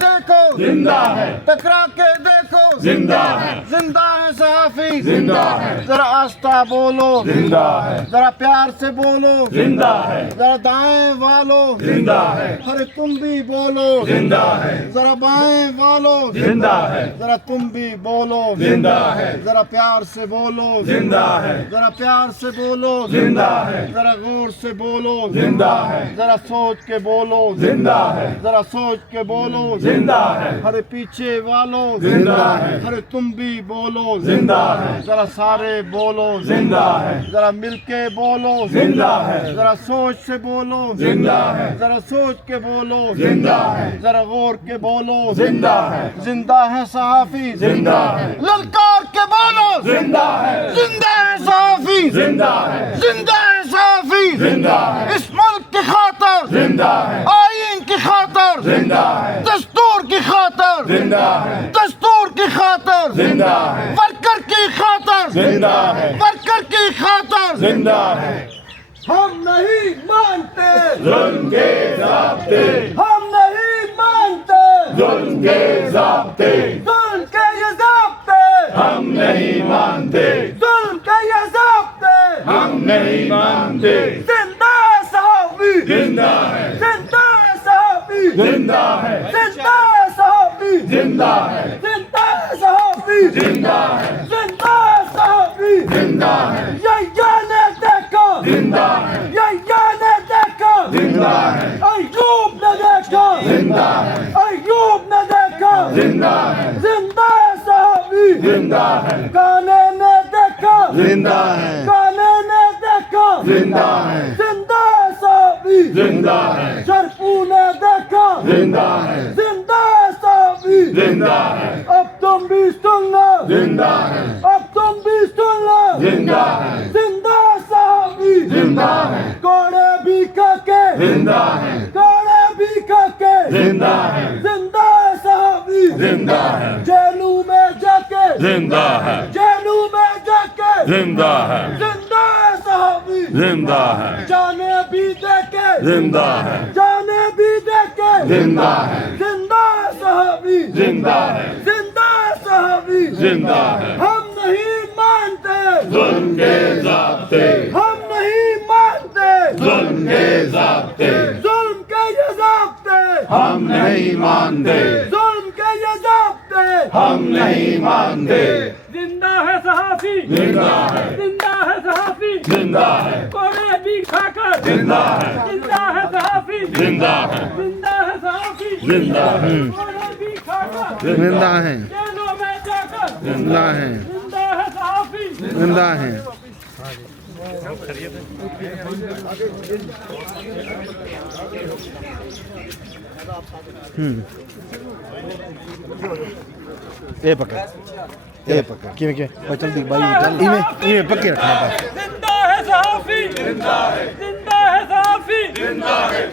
देखो जिंदा है, टकरा के देखो जिंदा है, जिंदा है सहाफी जिंदा है, जरा आस्था बोलो जिंदा है, जरा प्यार से बोलो जिंदा है, जरा दाएं वालो जिंदा है, अरे तुम भी बोलो जिंदा है, जरा बाएं वालो जिंदा है, जरा तुम भी बोलो जिंदा है, जरा प्यार से बोलो जिंदा है, जरा प्यार से बोलो जिंदा है, जरा गौर से बोलो जिंदा है, जरा सोच के बोलो जिंदा है, जरा सोच के बोलो जिंदा है, अरे पीछे वालो जिंदा है, अरे तुम भी बोलो जिंदा है, जरा सारे बोलो जिंदा है, जरा मिलके बोलो जिंदा है, जरा सोच से बोलो जिंदा है, जरा सोच के बोलो जिंदा है, जरा गौर के बोलो जिंदा है, जिंदा है सहाफी जिंदा है, ललकार के बोलो जिंदा है, जिंदा है सहाफी जिंदा है, जिंदा है सहाफी जिंदा है, इस मुल्क की खातर जिंदा है, आईन की खातर जिंदा है, दस्तूर की खातर जिंदा है, दस्तूर की खातर जिंदा है, वर्कर की खातर जिंदा है, वर्कर की खातर जिंदा है, हम नहीं मानते जुल्म के ज़ाब्ते, हम नहीं मानते जुल्म के ज़ाब्ते, जुल्म के ये ज़ाब्ते हम नहीं मानते, जुल्म के ये ज़ाब्ते हम नहीं मानते, जिंदा है सहाफी जिंदा है, जिंदा है सहाफी जिंदा है, जिंदा है सहाफी जिंदा है, जिंदा है सहाफी जिंदा है, जिंदा है सहाफी जिंदा है, यैया ने देखा जिंदा है, यैया ने देखा जिंदा है, अय्यूब ने देखा जिंदा है, अय्यूब ने देखा जिंदा है, जिंदा है सहाफी जिंदा है, गाने ने देखा जिंदा है, गाने ने देखा जिंदा है, जिंदा है सहाफी जिंदा है, शरफू ने देखा जिंदा है, जिंदा है सहाफी जिंदा है, अब तुम भी सुन लो जिंदा है, अब तुम भी सुन लो जिंदा है, जिंदा है सहाफी जिंदा है, कोड़े भी खाके जिंदा है, कोड़े भी खाके जिंदा है, जिंदा है सहाफी जिंदा है, जेलू में जाके जिंदा है, जेलू में जाके जिंदा है, जिंदा है सहाफी जिंदा है, जाने भी देके जिंदा है, जाने भी देके जिंदा है, जिंदा है सहाफी जिंदा है, जिंदा है सहाफी जिंदा है, हम नहीं मानते जुल्म के ज़ाब्ते, हम नहीं मानते जुल्म के ज़ाब्ते, जुल्म के ये ज़ाब्ते हम नहीं मानते, जुल्म के ये ज़ाब्ते हम नहीं मानते, जिंदा है सहाफी जिंदा है, जिंदा है सहाफी जिंदा है, कोड़े भी खाकर जिंदा है, जिंदा है सहाफी जिंदा है, जिंदा है सहाफी जिंदा है, कोड़े भी खाकर जिंदा है जेलों में जाकर जिंदा है जिंदा है सहाफी जिंदा है ये पकड़ किवें के चल दी बाई चल इवें पक्के रखना बस जिंदा है सहाफी जिंदा है सहाफी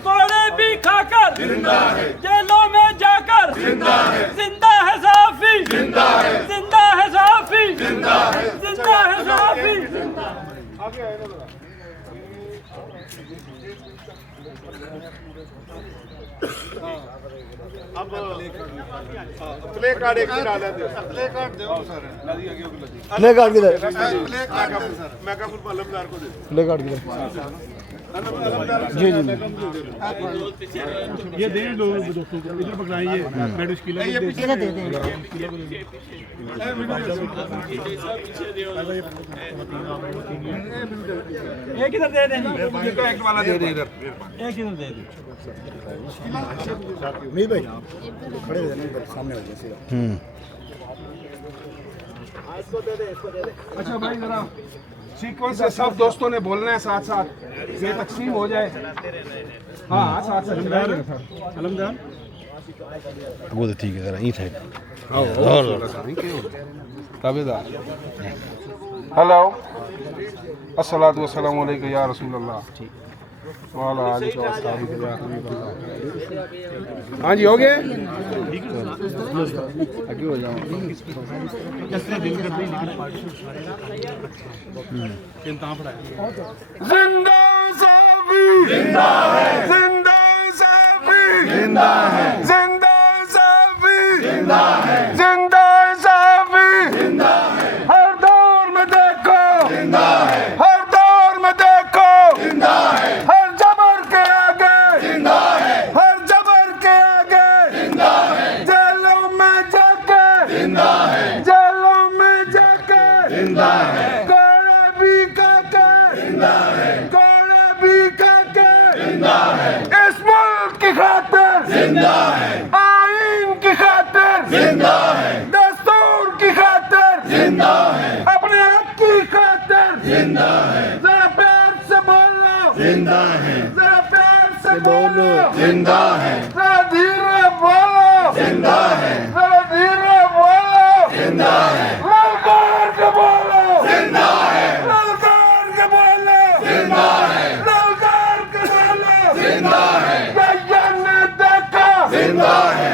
कोड़े भी खाकर जेलों में जाकर जिंदा है सहाफी जिंदा है सहाफी जिंदा है सहाफी अब प्ले कार्ड एक डाला दे प्ले कार्ड दो सर प्ले कार्ड किधर प्ले कार्ड मैं का फुल अलमदार को दे प्ले कार्ड किधर जी जी ये दे लो दोस्तों को इधर पकड़ाइए मैं मुश्किल है ये पीछे दे दे एक इधर दे देनी ये को एक वाला दे दे इधर एक इधर दे दे नहीं भाई खड़े हो जाने सामने हो जाए सीधा अच्छा भाई जरा सीक्वेंस से सब दोस्तों ने बोलना है साथ साथ ये तकसीम हो जाए हाँ साथ साथ अलमदार वो तो ठीक है जरा ई साइड ताबेदार हेलो अस्सलातु वस्सलामु अलैका या रसूल अल्लाह वाला आलिक व अस्हाबिक या हबीब अल्लाह। हाँ जी हो गए आगे हो जाओ जिंदा साफी जिंदा है जिंदा साफी जिंदा है जिंदा साफी जिंदा है कोड़े भी खाकर जिंदा है कोड़े भी खाकर जिंदा है इस मुल्क की खातिर जिंदा है आईन की खातिर जिंदा है दस्तूर की खातिर जिंदा है अपने हक की खातिर जिंदा है जरा प्यार से बोलो जिंदा है जरा प्यार से बोलो जिंदा है जरा धीरे बोलो जिंदा है जरा धीरे बोलो जिंदा है ललकार के बोलो जिंदा है ललकार के बोलो जिंदा है ललकार के बोलो जिंदा है या ने देखा जिंदा है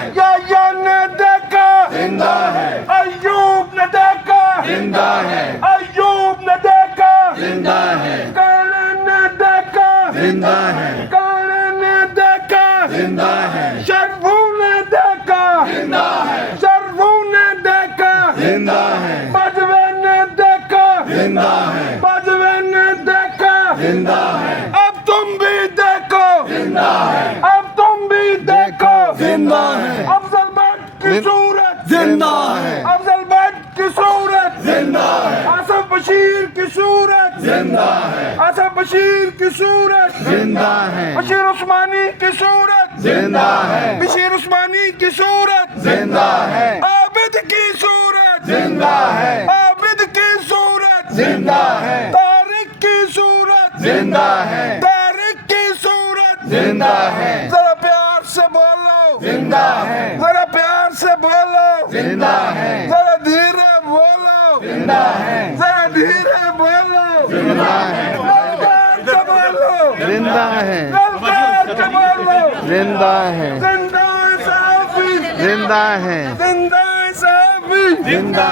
या ने देखा जिंदा है अय्यूब ने देखा जिंदा है अय्यूब ने देखा जिंदा है काले ने देखा जिंदा है काले ने देखा जिंदा है शर्फू ने देखा जिंदा है शर्फू ने देखा जिंदा है बजवे ने देखा जिंदा है बजवे ने देखा जिंदा है अब तुम भी देखो जिंदा है अब तुम भी देखो जिंदा है अफजल भट्ट की सूरत जिंदा है अफजल भट्ट की सूरत जिंदा है आसिफ बशीर की सूरत जिंदा है आसिफ बशीर की सूरत जिंदा है बशीर उस्मानी की सूरत जिंदा है बशीर उस्मानी की सूरत जिंदा है आबिद की सूरत जिंदा है आबिद की सूरत जिंदा है तारिक की सूरत जिंदा है तारिक की सूरत जिंदा है जरा प्यार से बोलो जिंदा है जरा प्यार से बोलो जिंदा है जरा धीरे बोलो जिंदा है जरा धीरे बोलो जिंदा है ललकार के बोलो जिंदा है ललकार के बोलो जिंदा है जिंदा साफी जिंदा है जिंदा साफी जिंदा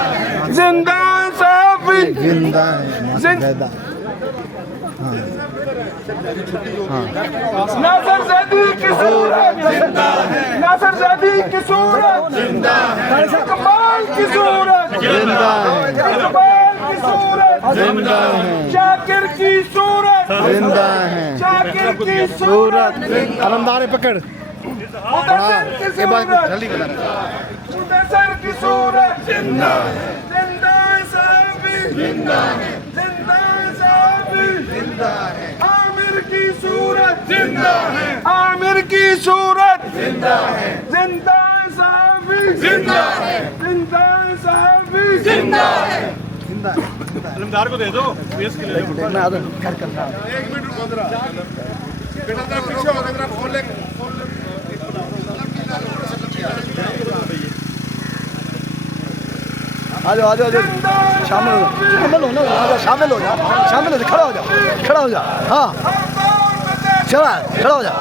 जिंदा साफी जिंदा है जिंदा नासर ज़ैदी की सूरत जिंदा है नासर ज़ैदी की सूरत जिंदा है इकबाल की सूरत जिंदा है इकबाल की सूरत जिंदा है शाकिर की सूरत जिंदा है शाकिर की सूरत सूरत अलमदार पकड़ मुदस्सिर की ये बात सूरत जल्दी बता मुदस्सिर की सूरत जिंदा है जिंदा साफी जिंदा है जिंदा साफी जिंदा है आमिर की सूरत जिंदा है आमिर की सूरत जिंदा है जिंदा साफी जिंदा है जिंदा साफी जिंदा है अलमदार को दे दो पेश के लिए देखना आदर कर करना एक मिनट रुको जरा बेटा जरा पीछे हो जरा फोन ले आ जाओ शामिल हो ना शामिल हो जा खड़ा हो जा हाँ चला खड़ा हो जा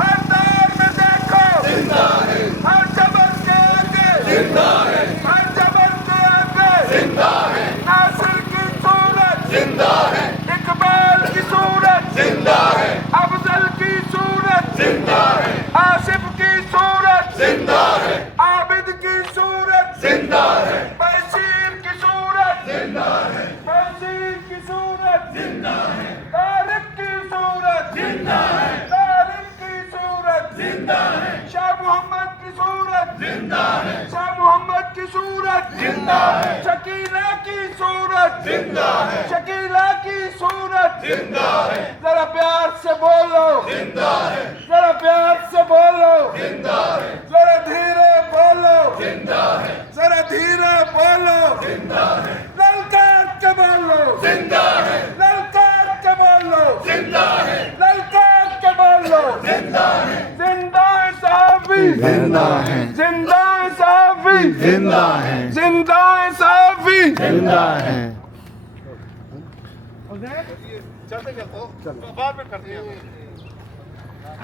हर दौर में देखो जिंदा है हर जबर के आगे जिंदा है हर जबर के आगे जिंदा है नासिर की सूरत जिंदा है इकबाल की सूरत जिंदा है अफजल की सूरत जिंदा है आसिफ की सूरत जिंदा है आबिद की सूरत जिंदा है बशीर की सूरत जिंदा है बशीर की सूरत जिंदा है तारिक की सूरत जिंदा है तारिक की सूरत जिंदा है शाह मोहम्मद की सूरत जिंदा है शाह मोहम्मद की सूरत जिंदा है शकीला की सूरत जिंदा है शकीला की सूरत जिंदा है जरा प्यार से बोलो जिंदा है जरा प्यार से बोलो जिंदा है जरा धीरे बोलो जिंदा है जरा धीरे बोलो जिंदा है ललकार के बोलो जिंदा है ललकार के बोलो जिंदा है ललकार के बोलो जिंदा है जिंदा साफी जिंदा है जिंदा साफी जिंदा है जिंदा साफी जिंदा है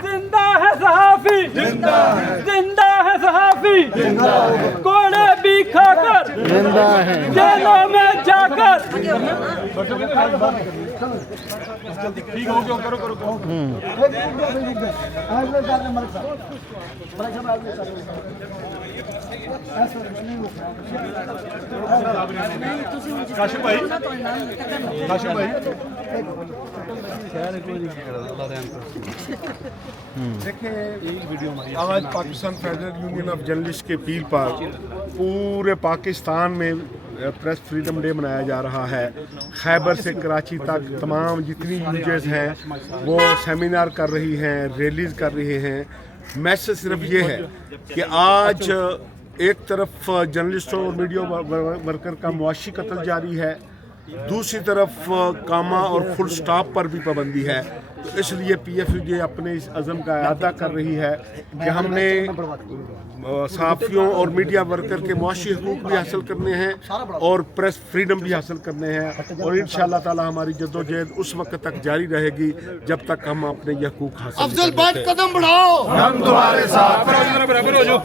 जिंदा है सहाफी जिंदा है सहाफी कोड़े भी खाकर जिंदा है जेलों में जाकर ठीक हो गया करो करो काशिम भाई देखिए आज Pakistan federal union of journalist के पीर पर पूरे पाकिस्तान में प्रेस फ्रीडम डे मनाया जा रहा है। खैबर से कराची तक तमाम जितनी यूजेस हैं वो सेमिनार कर रही हैं, रैलीज कर रही हैं। मैसेज सिर्फ ये है कि आज एक तरफ जर्नलिस्टों और मीडिया वर्कर का मुआशी कत्ल जारी है, दूसरी तरफ कामा और फुल स्टॉप पर भी पाबंदी है। तो इसलिए PFUJ अपने इस अज़म का अदा कर रही है कि हमने सहाफ़ियों और मीडिया वर्कर के मुआशी हकूक़ भी हासिल करने हैं और प्रेस फ्रीडम भी हासिल करने हैं, और इंशाअल्लाह ताला हमारी जद्दोजहद उस वक्त तक जारी रहेगी जब तक हम अपने ये हकूक़ हासिल अफजल भाई कदम बढ़ाओ, हम तुम्हारे साथ। बराबर हो जाओ।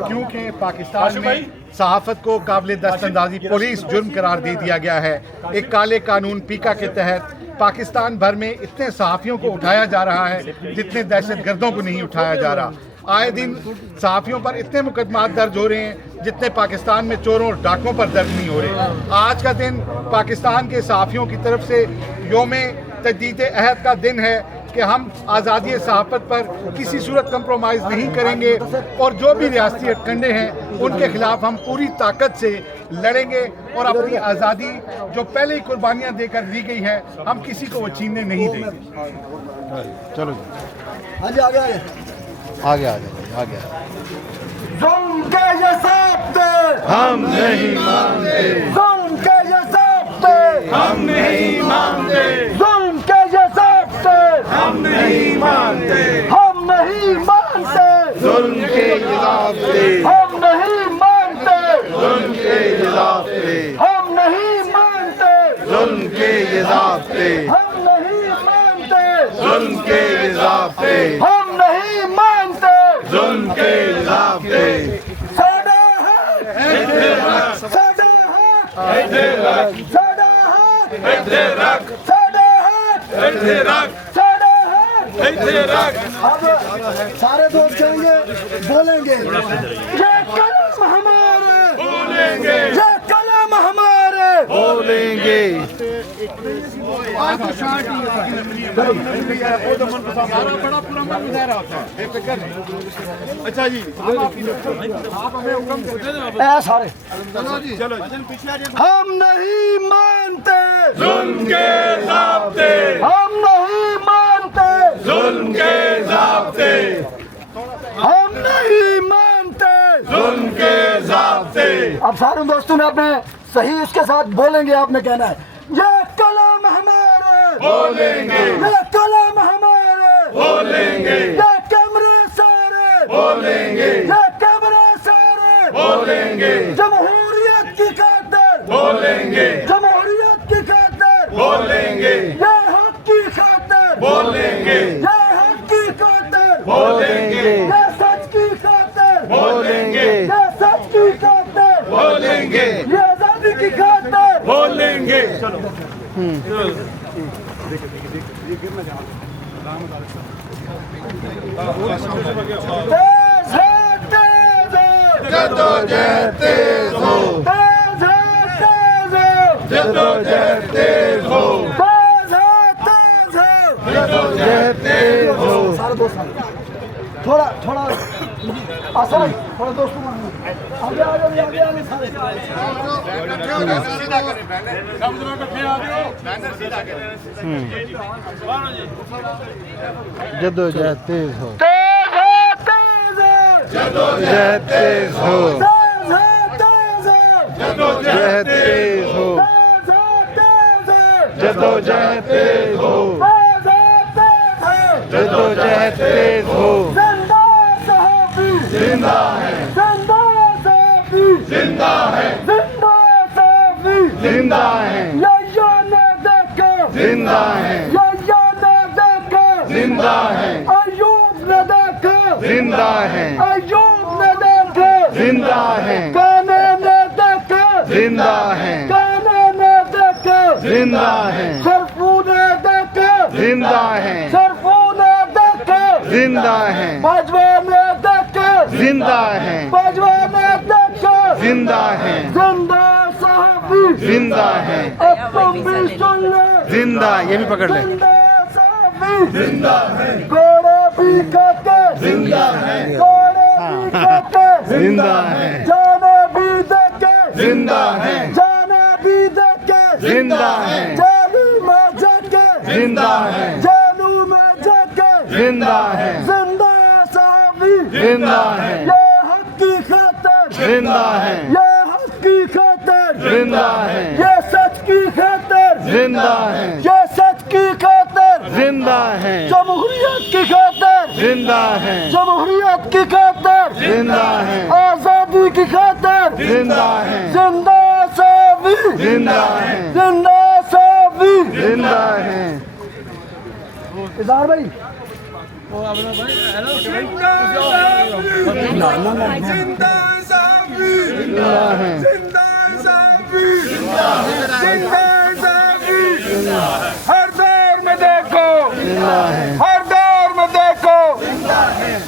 क्योंकि पाकिस्तान में सहाफत को काबिल दस्तअंदाजी पुलिस जुर्म करार दे दिया गया है। एक काले कानून पीका के तहत पाकिस्तान भर में इतने सहाफ़ियों को उठाया जा रहा है जितने दहशतगर्दों को नहीं उठाया जा रहा। आए दिन सहाफ़ियों पर इतने मुकदमात दर्ज हो रहे हैं जितने पाकिस्तान में चोरों और डाकों पर दर्ज नहीं हो रहे। आज का दिन पाकिस्तान के सहाफ़ियों की तरफ से योम तजदीद अहद का दिन है कि हम आज़ादी सहाफ़त पर किसी सूरत कंप्रोमाइज़ नहीं करेंगे और जो भी रियासती हटकंडे हैं उनके खिलाफ हम पूरी ताकत से लड़ेंगे और अपनी आज़ादी जो पहले ही कुर्बानियाँ देकर दी गई है हम किसी को वो छीनने नहीं देंगे। चलो आगे आगे आगे आगे आगे आगे। जुल्म के ये ज़ाब्ते हम नहीं मानते, जुल्म के ये ज़ाब्ते हम नहीं मानते, जुल्म के ये ज़ाब्ते हम नहीं मानते, हम नहीं मानते, जुल्म के ज़ाब्ते, हम नहीं मानते, जुल्म के ज़ाब्ते, हम नहीं मानते, जुल्म के ज़ाब्ते, हम नहीं मानते, जुल्म के ज़ाब्ते, हम नहीं मानते, जुल्म के ज़ाब्ते। साडा हक, साडा हक, साडा हक, साडा हक, साडा हक। अब सारे दोस्त कहेंगे, बोलेंगे, ये कलम हमारे, बोलेंगे, ये कलम हमारे, बोलेंगे। अच्छा जी, सारे हम नहीं मानते, जुल्म के ज़ाब्ते, हम नहीं मानते, जुल्म के ज़ाब्ते, हम नहीं मानते। जुल्म के ज़ाब्ते। अब सारे दोस्तों ने अपने सही इसके साथ बोलेंगे, आपने कहना है ये कलम हमारे, बोलेंगे, ये कलम हमारे, बोलेंगे, ये कैमरे सारे, बोलेंगे, ये कैमरे सारे, बोलेंगे, जमहूरियत की खातिर, बोलेंगे, जमहूरियत की खातिर, बोलेंगे, ये हक की खातिर, बोलेंगे, ये हक की खातिर, बोलेंगे, ये सच की खातिर, बोलेंगे, ये सच की खातिर, बोलेंगे, ये आजादी की खातिर, बोलेंगे। तेज है, तेज है, जद्दोजहद तेज हो, तेज है, तेज है, जद्दोजहद तेज हो, तेज है, तेज है, जद्दोजहद तेज हो। सारे दोस्त थोड़ा थोड़ा आसान, थोड़ा दोस्तों आगे आगे आगे आगे सारे जद्दोजहद तेज हो, तेज है, तेज है, जद्दोजहद तेज हो, तेज है, तेज है, जद्दोजहद तेज हो, तेज है, तेज है, जद्दोजहद तेज हो, तेज है, तेज है, जद्दोजहद तेज हो। जिंदा सहाफी, जिंदा है, जिंदा सहाफी, जिंदा है, जिंदा सहाफी, जिंदा है, या ने देखा, जिंदा है, या ने देखा, जिंदा है, अयूब ने देखा, जिंदा है, अयूब ने देखा, जिंदा है, काने ने देखा, जिंदा है, काने ने देखा, जिंदा है, सरफू ने देखा, जिंदा है, सरफू ने देखा, जिंदा हैं, भाजपा में देख जिंदा हैं, भाजपा में देख जिंदा हैं, जिंदा साहबी जिंदा हैं, अब तुम भी सुन ले जिंदा। ये भी पकड़ ले। जिंदा साहबी जिंदा है, घोड़े भी खाते जिंदा है, घोड़े भी खाते जिंदा है, जाने भी देखे जिंदा है, जाने भी देखे जिंदा है, जेलू में जाके जिंदा है, जेलू में जाके जिंदा है, जिंदा साहबी जिंदा है, ये हक की खातिर जिंदा है, ये हक की खातिर जिंदा है, ये सच की खातिर जिंदा है, ये सच की खातिर जिंदा है, जमहूरियत की खातिर जिंदा है, जमहूरियत की खातिर जिंदा है, आजादी की खातिर जिंदा है, जिंदा साहबी जिंदा है, जिंदा साहबी जिंदा है। इज़हार भाई जिंदा है, हर दौर में देखो, जिंदा है, हर दौर में देखो,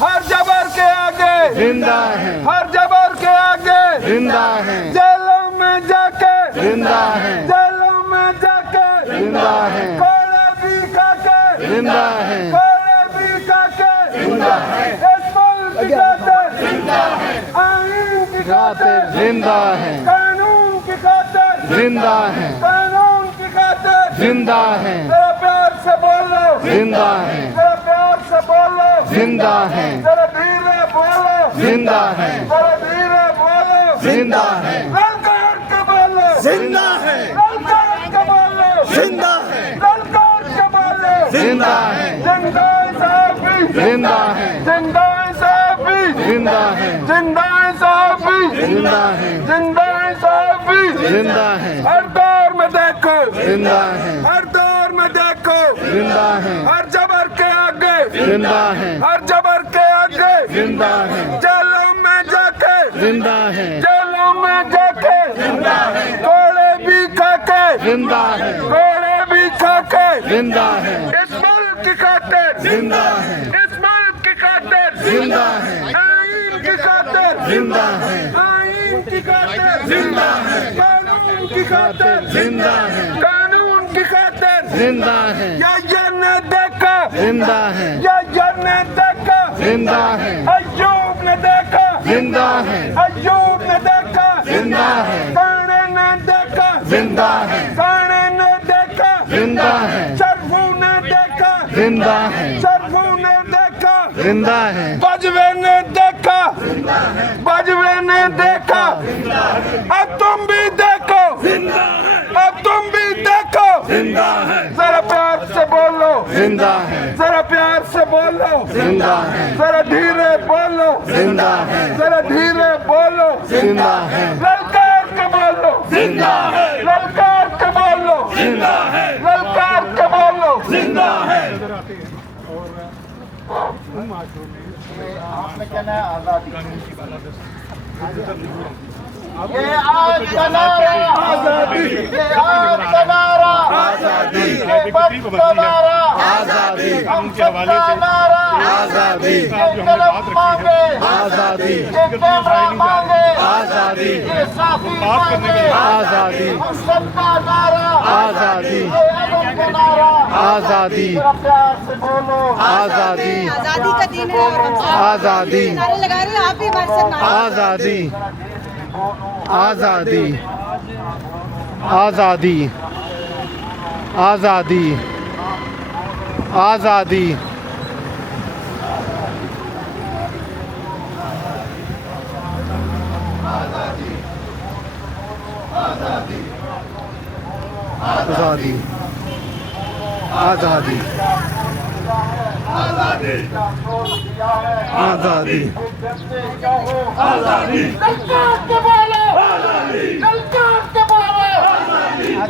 हर जबर के आगे, जिंदा है, हर जबर के आगे, जिंदा है, जेलों में जाके, जिंदा है, जेलों में जाके, जिंदा है, कोड़े भी खाके, जिंदा है, कोड़े भी खाके, जिंदा है, इस मुल्क की खातिर, आईन की खातिर खातिर, जिंदा है, कानून की खातिर, जिंदा है, कानून की खातिर, जिंदा है, जरा प्यार से बोलो, जिंदा है, जरा प्यार से बोलो, जिंदा है, जरा धीरे बोलो, जिंदा है, जरा धीरे बोलो, जिंदा है, ललकार के बोलो, जिंदा है ललकार के बोलो, जिंदा है ललकार के बोलो, जिंदा है, जिंदा साहबी, जिंदा है, जिंदा साहबी, जिंदा है, जिंदा साहबी, जिंदा है, जिंदा साहबी, जिंदा है, हर दौर में देखो, जिंदा है, हर दौर में देखो, जिंदा है, हर जबर के आगे, जिंदा है, हर जबर के आगे, जिंदा है, जेलों में जाके, जिंदा है, जेलों में जाके, कोड़े भी खाके, जिंदा है, कोड़े भी खाके, जिंदा है, इस मुल्क की खातिर, जिंदा है, इस मुल्क की खातिर, जिंदा है, आईन की खातिर, जिंदा है, आईन की खातिर, जिंदा है, कानून की खातिर, जिंदा है, कानून की खातिर, जिंदा है, या ने देखा, जिंदा है, या ने देखा, जिंदा है, अय्यूब ने देखा, जिंदा है, अय्यूब ने देखा, जिंदा है, काने ने देखा, जिंदा है, काने ने देखा, जिंदा है, शरफू ने देखा, जिंदा है, शरफू ने देखा, जिंदा है, बजवे ने देखा, बजवे ने देखा, अब तुम भी देखो, अब तुम भी देखो, जरा प्यार से बोलो, जिंदा है, जरा प्यार से बोलो, जिंदा है, जरा धीरे बोलो, जिंदा है, जरा धीरे बोलो, जिंदा है, ललकार के बोलो, जिंदा है, ललकार के बोलो, जिंदा है, ललकार के बोलो, जिंदा है। ये आज का नारा आजादी, ये आज का नारा आजादी, ये वक्त का नारा आजादी, हम सबका नारा आजादी, ये कलम मांगे आजादी, ये कैमरा मांगे आजादी, ये साथी मांगे आजादी, हम सबका नारा आजादी, ये अदम का नारा आजादी, प्यार से बोलो आजादी, आजादी का दिन है और हम सब आजादी, नारे लगा रहे हैं, आप भी हमारे साथ नारे आजादी, आजादी, आजादी, आजादी, आजादी, आजादी, आजादी, आजादी, ललकार के बोलो ललकार के बोलो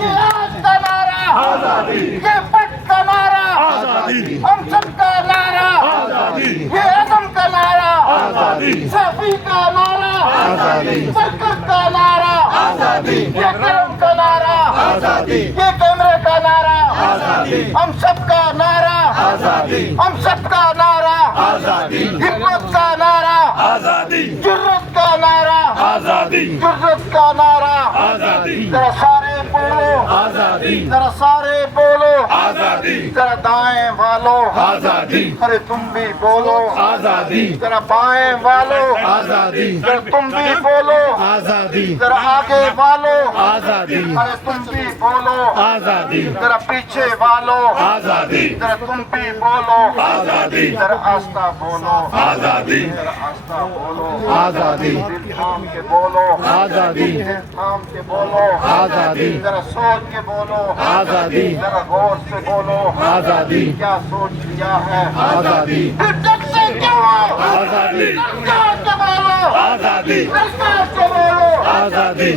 ये आज का नारा आजादी, ये वक्त का नारा आजादी, हम सबका नारा आजादी, ये अदम का नारा आजादी, साफी का नारा आजादी, सरकत का नारा आजादी, ये कलम का नारा आजादी, ये कैमरे का नारा आजादी, हम सबका नारा आजादी, हम सबका नारा आजादी, हिम्मत का नारा आजादी, जुर्रत का नारा आजादी, जुर्रत का नारा आजादी, जरा सारे बोलो आजादी, जरा सारे बोलो आजादी, जरा दाएं वालों आजादी, अरे तुम भी बोलो आजादी, जरा बाएं वालों आजादी, जरा तुम भी बोलो आजादी, जरा आगे वालों आजादी, अरे तुम भी बोलो आजादी, जरा पीछे वालों आजादी, जरा तुम भी बोलो आजादी, जरा आस्था बोलो आजादी, जरा आस्था बोलो आजादी, दिल थाम के बोलो आजादी, दिल थाम के बोलो आजादी, जरा सोच के बोलो आजादी, जरा गौर से बोलो आजादी, क्या सोच लिया है आजादी, हिम्मत से कहो आजादी, लश्कर के बोलो आजादी, लश्कर के बोलो आजादी।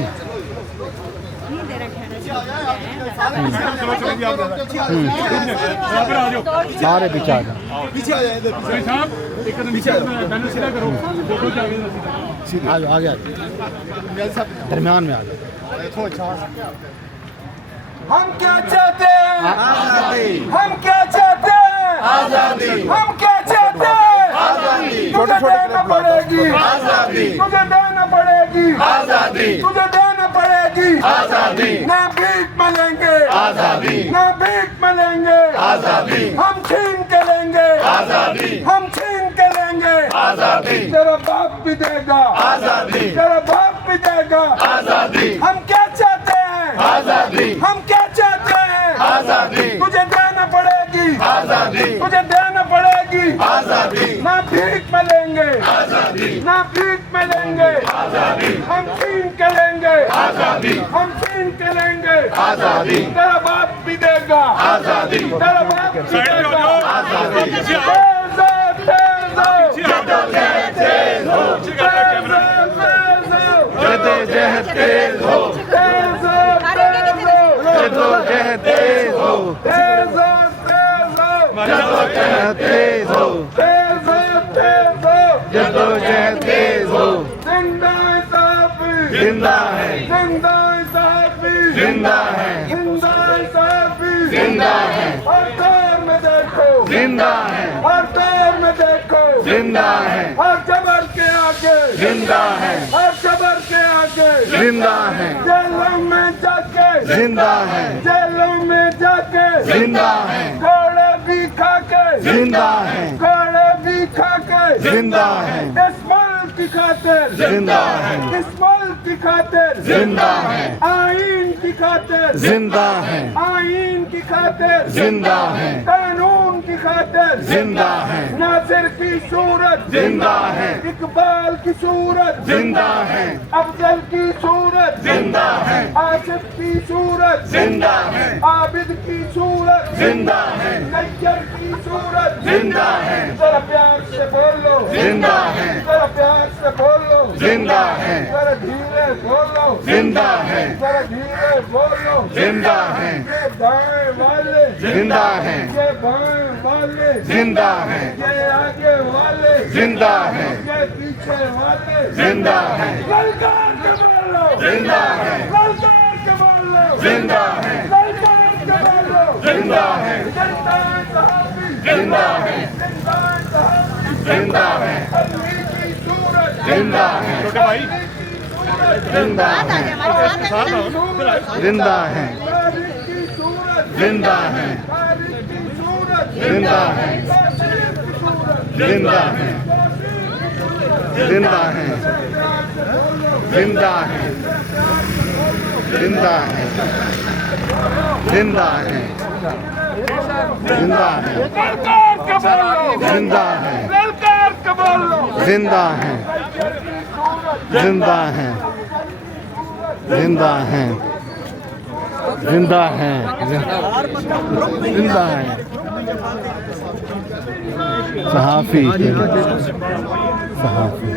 सारे पीछे आ जाओ, आ जाओ, आगे आ जाओ, दरमियान में आ जाओ। हम क्या चाहते हैं आजादी, हम क्या चाहते हैं आजादी, हम क्या चाहते हैं आजादी, तुझे देना पड़ेगी आजादी, तुझे देना पड़ेगी आजादी, तुझे देना पड़ेगी आजादी, ना भीख मिलेंगे आजादी, ना भीख मिलेंगे आजादी, हम छीन के लेंगे आजादी, हम छीन के लेंगे आजादी, तेरा बाप भी देगा आजादी, तेरा बाप भी देगा आजादी, हम क्या चाहते हैं आजादी, हम क्या चाहते हैं आजादी, तुझे देना पड़ेगी आजादी, तुझे देना पड़ेगी आजादी, ना भीख मिलेंगे आजादी, ना भीख मिलेंगे आजादी, हम छीन के लेंगे आजादी, हम छीन के लेंगे आजादी, तेरा बाप भी देगा आजादी, तेरा बाप भी देगा आजादी, तेज हो, जदोजहद तेज हो, जदोजहद तेज हो, जदोजहद तेज हो, जदोजहद तेज हो, जिंदा साफी, जिंदा है, जिंदा साफी, जिंदा है, जिंदा साफी, जिंदा है, हर दौर में देखो जिंदा है, हर दौर में देखो जिंदा है, हर जबर के आगे जिंदा है, हर जबर के आगे जिंदा है, जेलों में जाके जिंदा है, जेलों में जाके जिंदा है, घोड़े भी खा के जिंदा है, घोड़े भी खा के जिंदा है, इस मुल्क की खातिर जिंदा है, इस मुल्क की खातिर जिंदा है, आईन की खातिर जिंदा है, आईन की खातिर जिंदा है, कानून की खातिर जिंदा है, नासिर की सूरत जिंदा है, इकबाल की सूरत जिंदा है, अफजल की सूरत जिंदा है, आसिफ की सूरत जिंदा है, आबिद की सूरत जिंदा है, नैयर की सूरत जिंदा है, जरा प्यार से बोलो जिंदा है, जरा प्यार से बोलो जिंदा है, जरा धीरे बोलो जिंदा है, जरा धीरे बोलो जिंदा है, ये बाएं वाले जिंदा है, ये बाएं वाले जिंदा है, ये आगे वाले जिंदा है, ये पीछे वाले जिंदा है, ललकार के बोलो जिंदा है, ललकार के बोलो जिंदा है, ललकार के बोलो जिंदा है, जिंदा साहबी जिंदा है, जिंदा साहबी जिंदा है, अली की सूरत जिंदा है, छोटे भाई जिंदा है, जिंदा है, जिंदा है, जिंदा है, जिंदा है, जिंदा है, जिंदा है, जिंदा है, जिंदा है, जिंदा है, जिंदा है, जिंदा है, जिंदा है, जिंदा है, जिंदा है, जिंदा है, सहाफी सहाफी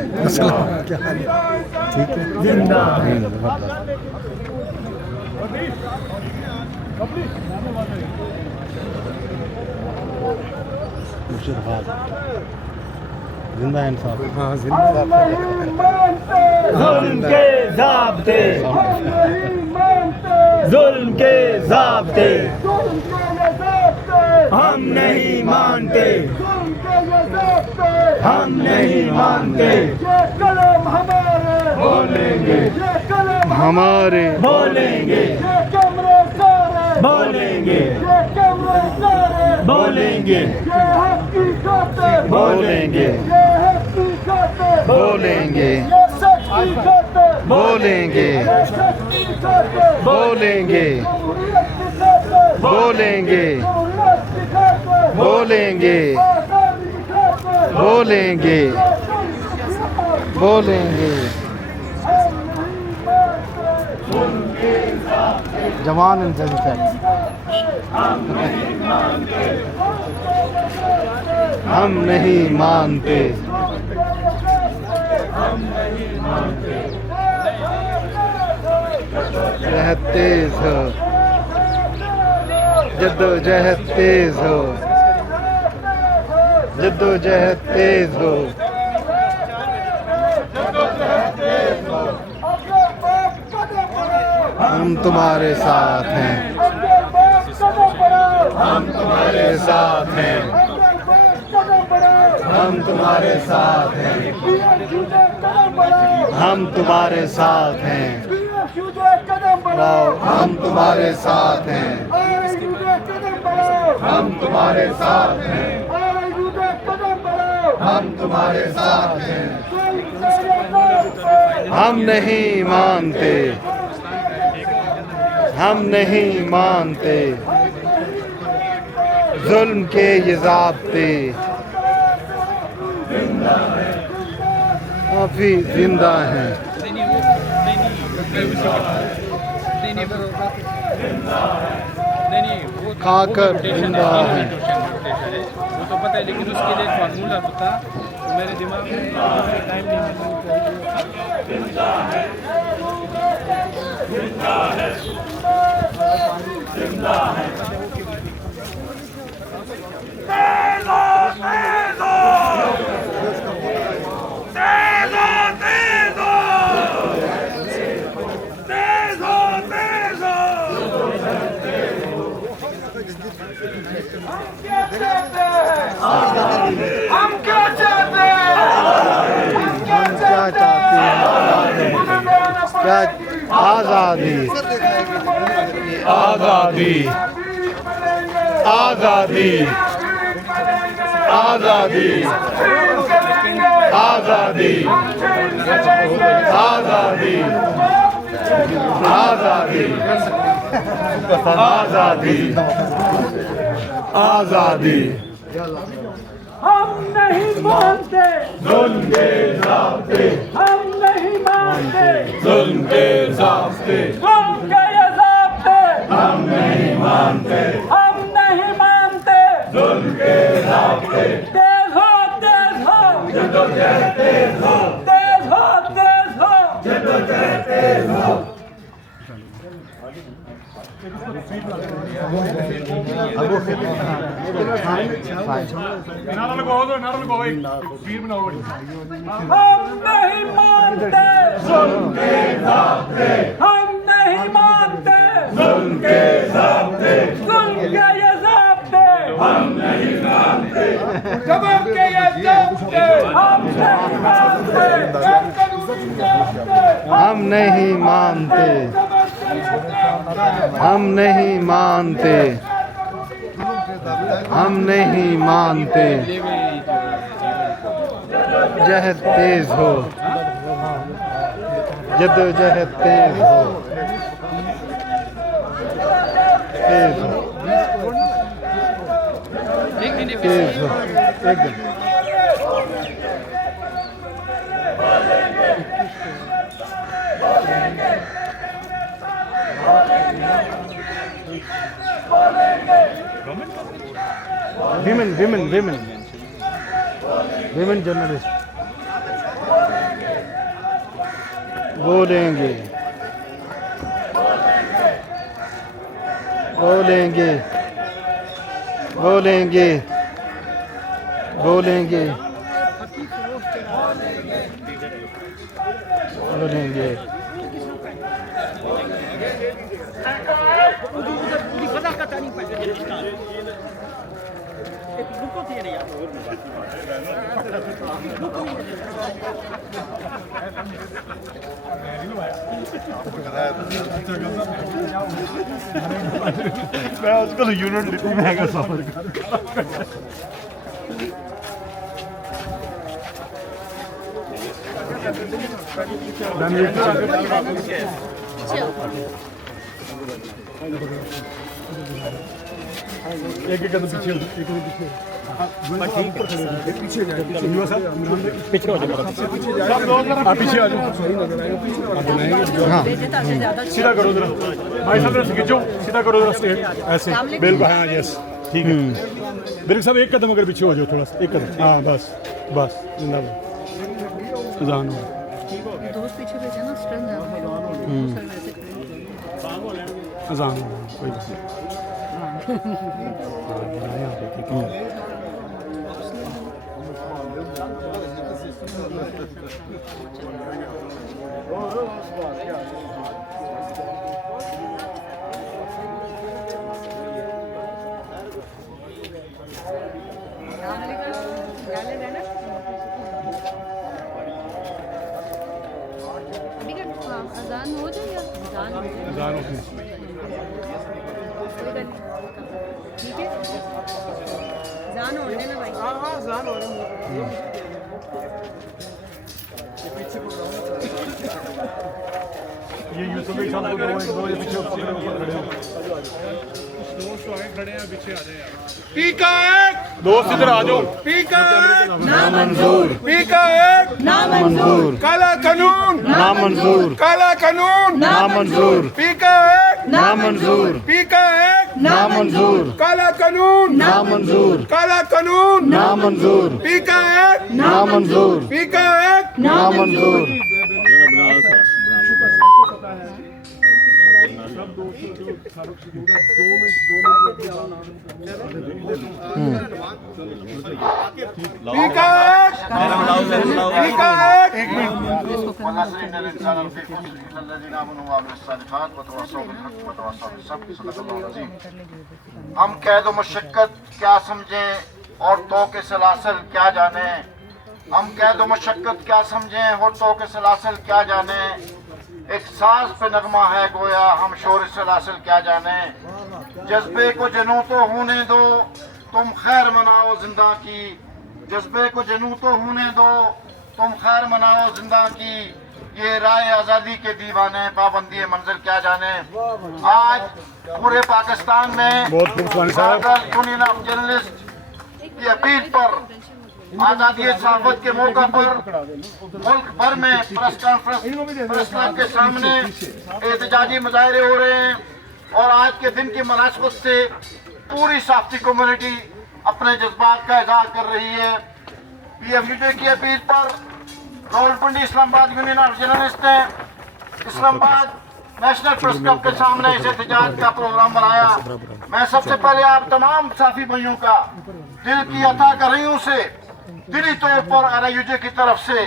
ठीक है, जिंदा है, जिंदा इंसाफ, हाँ जिंदा जुल्म के ज़ाब्ते, जुल्म के ज़ाब्ते हम नहीं मानते, हम नहीं मानते। ये कलम हमारे बोलेंगे, ये कलम हमारे बोलेंगे, ये कमरे सारे बोलेंगे, ये कमरे सारे बोलेंगे, ये हकीकत बोलेंगे, ये हकीकत बोलेंगे, ये सच की बात बोलेंगे, ये सच की बात बोलेंगे, जमहूरियत की बात बोलेंगे, जमहूरियत की बात बोलेंगे, आजादी की बात बोलेंगे, बोलेंगे। जवान हम नहीं मानते। जहद तेज हो, जद्दोजहद तेज हो, जद्दोजहद तेज हो। हम तुम्हारे साथ हैं, हम तुम्हारे साथ हैं, हम तुम्हारे साथ हैं, हम तुम्हारे साथ हैं, हम तुम्हारे साथ हैं, हम तुम्हारे साथ हैं, हम तुम्हारे साथ हैं। हम नहीं मानते, हम नहीं मानते जुल्म के ये ज़ाब्ते। काफी जिंदा हैं, खाकर जिंदा हैं। वो तो पता है, लेकिन उसके लिए एक फार्मूला होता मेरे दिमाग में टाइम हम क्या चाहते हैं? क्या चाहते हैं? क्या आज़ादी, आजादी, आजादी, आजादी, आजादी, आजादी, आजादी, आजादी, आजादी। हम नहीं मानते जुल्म के ज़ाब्ते, हम नहीं मानते जुल्म के ज़ाब्ते, जुल्म के ये ज़ाब्ते हम नहीं मानते। हम नहीं मानते जुल्म के ज़ाब्ते, तेज हो तेज हो जद्दोजहद तेज हो, तेज हो तेज हो जद्दोजहद तेज हो। हम नहीं मानते जुल्म के ज़ाब्ते, हम नहीं मानते जुल्म के ज़ाब्ते, जुल्म के ये ज़ाब्ते हम नहीं मानते। जबर के ये ज़ाब्ते हम नहीं मानते गैर कानूनी ज़ाब्ते हम नहीं मानते, हम नहीं मानते, हम नहीं मानते। जहद तेज हो, जद्दोजहद तेज हो, तेज हो, तेज हो, एकदम। विमेन जर्नलिस्ट बोलेंगे, बोलेंगे, बोलेंगे, बोलेंगे, बोलेंगे। मैं आजकल यूनिट लिखी महंगा सफर एक एक कदम पीछे, एक कदम पीछे। पीछे पीछे हो जाओ, पीछे आ जाओ, सीधा करो जरा भाई साहब, खींचो सीधा करो जरा, स्ट्रेट ऐसे बिल्कुल, हाँ यस ठीक है। बिल्कुल साहब एक कदम अगर पीछे हो जाओ, थोड़ा सा एक कदम, हाँ बस बस जिंदाबाद। अजान हो अजान हो कोई बात नहीं। अजान हो जाए या अजान हो ठीक है, अजान हो रहे ना भाई। हाँ हाँ अजान हो रहे हैं। ये यूसुफ भाई साहब को दो ये पीछे खड़े हैं, पीछे आ जाए यार। पीका एक दोस्त इधर आ जाओ। पीका एक नामंजूर, पीका एक नामंजूर, काला कानून नामंजूर, काला कानून नामंजूर, पीका एक नामंजूर, पीका एक नामंजूर, काला कानून नामंजूर, काला कानून नामंजूर, पीका एक नामंजूर, पीका एक नामंजूर। पीका एक हम कैद मशक्कत क्या समझें और तो के सलासल क्या जाने, हम कैद मशक्कत क्या समझें और तो के सलासल क्या जाने, एक साज पे नगमा है गोया हम शोर सलासल क्या जाने, जज्बे को जनू तो होने दो तुम खैर मनाओ जिंदा की, जज्बे को जनू तो होने दो तुम खैर मनाओ जिंदा की, ये राय आज़ादी के दीवाने पाबंदी मंजिल क्या जाने। आज पूरे पाकिस्तान में यूनियन ऑफ जर्नलिस्ट की अपील पर आज़ादी सहाफत के मौका पर मुल्क भर में प्रेस कॉन्फ्रेंस प्रेस क्लब के सामने एहतजाजी मुजाहरे हो रहे हैं और आज के दिन की मुनासबत से पूरी सहाफती कम्युनिटी अपने जज्बात का इजहार कर रही है। PFUJ की अपील पर Rawalpindi Islamabad union of journalist ने इस्लामाबाद नेशनल प्रेस क्लब के सामने इस एहतजाज का प्रोग्राम बनाया। मैं सबसे पहले आप तमाम साथी भाइयों का दिल की अता करीयों से दिली तौर पर RIUJ की तरफ से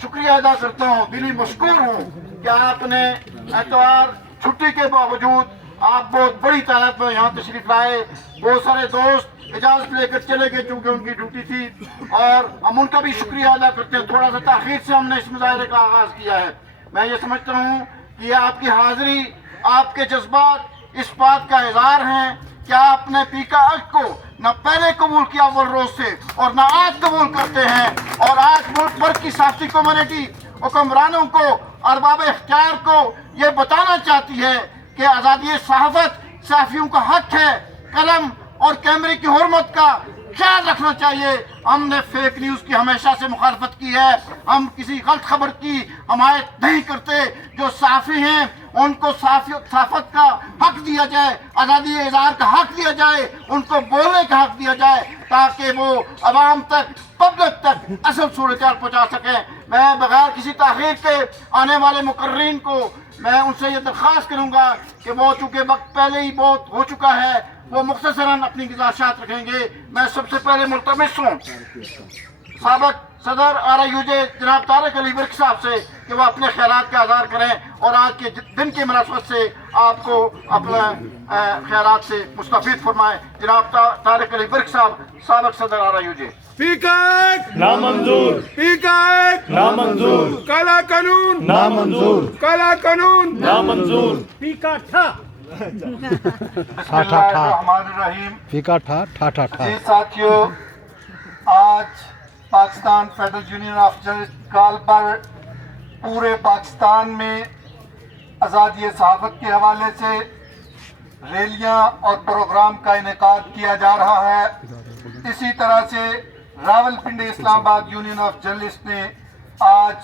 शुक्रिया अदा करता हूँ, दिली मशकूर हूँ कि आपने एतवार छुट्टी के बावजूद आप बहुत बड़ी तादाद में यहाँ तशरीफ लाए। बहुत सारे दोस्त इजाजत लेकर चले गए चूँकि उनकी ड्यूटी थी और हम उनका भी शुक्रिया अदा करते हैं। थोड़ा सा ताख़ीर से हमने इस मुजाहरे का आगाज़ किया है। मैं ये समझता हूँ कि आपकी हाजिरी, आपके जज्बात इस बात का इज़हार हैं कि आपने पीका एक्ट को न पहले कबूल किया अव्वल रोज से और न आज कबूल करते हैं और आज मुल्क भर की सहाफ़ती कम्युनिटी हुक्मरानों को अरबाब इख्तियार को ये बताना चाहती है कि आज़ादी सहाफ़त सहाफ़ियों का हक है, कलम और कैमरे की हुर्मत का ख्याल रखना चाहिए। हमने फेक न्यूज़ की हमेशा से मुखालफत की है, हम किसी गलत खबर की हमायत नहीं करते। जो सहाफ़ी हैं उनको सहाफ़त का हक दिया जाए, आज़ादी इज़हार का हक दिया जाए, उनको बोलने का हक दिया जाए ताकि वो आवाम तक, पब्लिक तक असल सूरत-ए-हाल पहुँचा सकें। मैं बगैर किसी ताख़ीर के आने वाले मुकर्रीन को मैं उनसे ये दरख्वास्त करूँगा कि वो चूँकि वक्त पहले ही बहुत हो चुका है, वो मुख्तसरन अपनी गुज़ारिशात रखेंगे। मैं सबसे पहले मुल्तमिस हूँ साबक सदर RIUJ जनाब तारिक अली विर्क साहब से कि वो अपने ख्यालात का इज़हार करें और आज के दिन की मुनासबत से आपको अपना ख्यालात से मुस्तफीद फरमाएं। जनाब तारिक अली विर्क साहब, साबक सदर RIUJ। नामंजूर, नामंजूर, काला कानून नामंजूर, काला कानून नामंजूर। बिस्मिल्लाहिर्रहमानिर्रहीम। फीका ठा ठा ठा ठा। जी साथियों, आज Pakistan federal union of journalist call पर पूरे पाकिस्तान में आज़ादी सहाफ़त के हवाले से रैलियां और प्रोग्राम का इनेकाद किया जा रहा है। इसी तरह से Rawalpindi Islamabad union of journalist ने आज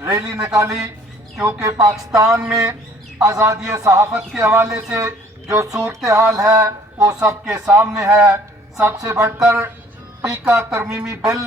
रैली निकाली, क्योंकि पाकिस्तान में आज़ादी सहाफ़त के हवाले से जो सूरत हाल है वो सबके सामने है। सबसे बढ़कर पीका तरमीमी बिल,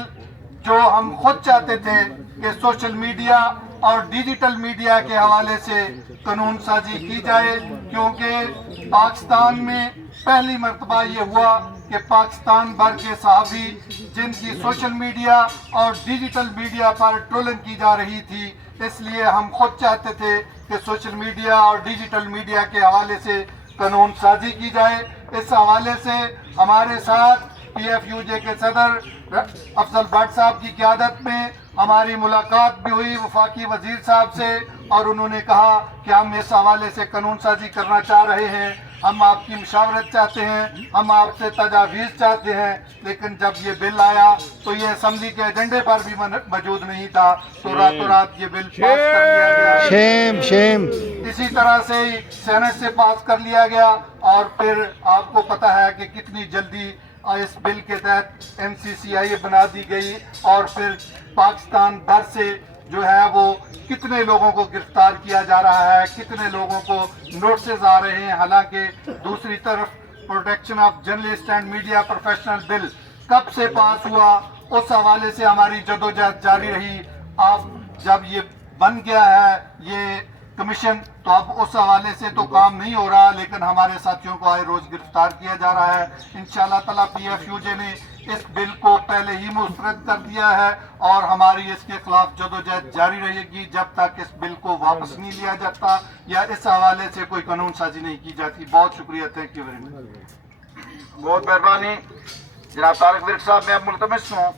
जो हम खुद चाहते थे कि सोशल मीडिया और डिजिटल मीडिया के हवाले से कानून साजी की जाए, क्योंकि पाकिस्तान में पहली मरतबा ये हुआ कि पाकिस्तान भर के सहाफ़ी जिनकी सोशल मीडिया और डिजिटल मीडिया पर ट्रोलिंग की जा रही थी, इसलिए हम खुद चाहते थे कि सोशल मीडिया और डिजिटल मीडिया के हवाले से कानून साजी की जाए। इस हवाले से हमारे साथ PFUJ के सदर अफजल भट्ट साहब की क़यादत में हमारी मुलाकात भी हुई वफाकी वजीर साहब से, और उन्होंने कहा कि हम इस हवाले से कानून साजी करना चाह रहे हैं, हम आपकी मुशावरत चाहते हैं, हम आपसे तजावीज़ चाहते हैं। लेकिन जब ये बिल आया तो ये असम्बली के एजेंडे पर भी मौजूद नहीं था, तो रातों रात ये बिल पास कर लिया गया। Shem Shem. इसी तरह से ही सेनेट से पास कर लिया गया, और फिर आपको पता है कि कितनी जल्दी इस बिल के तहत MCCI बना दी गई, और फिर पाकिस्तान भर से जो है वो कितने लोगों को गिरफ्तार किया जा रहा है, कितने लोगों को नोटिस आ रहे हैं। हालांकि दूसरी तरफ protection of journalist and media professional bill कब से पास हुआ, उस हवाले से हमारी जदोजहद जारी रही। अब जब ये बन गया है ये कमीशन, तो अब उस हवाले से तो काम नहीं हो रहा, लेकिन हमारे साथियों को आए रोज गिरफ्तार किया जा रहा है। इंशाअल्लाह ताला PFUJ ने इस बिल को पहले ही मुस्तरद कर दिया है, और हमारी इसके खिलाफ जदोजहद जारी रहेगी जब तक इस बिल को वापस नहीं लिया जाता या इस हवाले से कोई कानून साजी नहीं की जाती। बहुत शुक्रिया, थैंक यू वेरी मच। बहुत मेहरबानी जनाब तारिक विर्क साहब। मैं मुल्तमस हूँ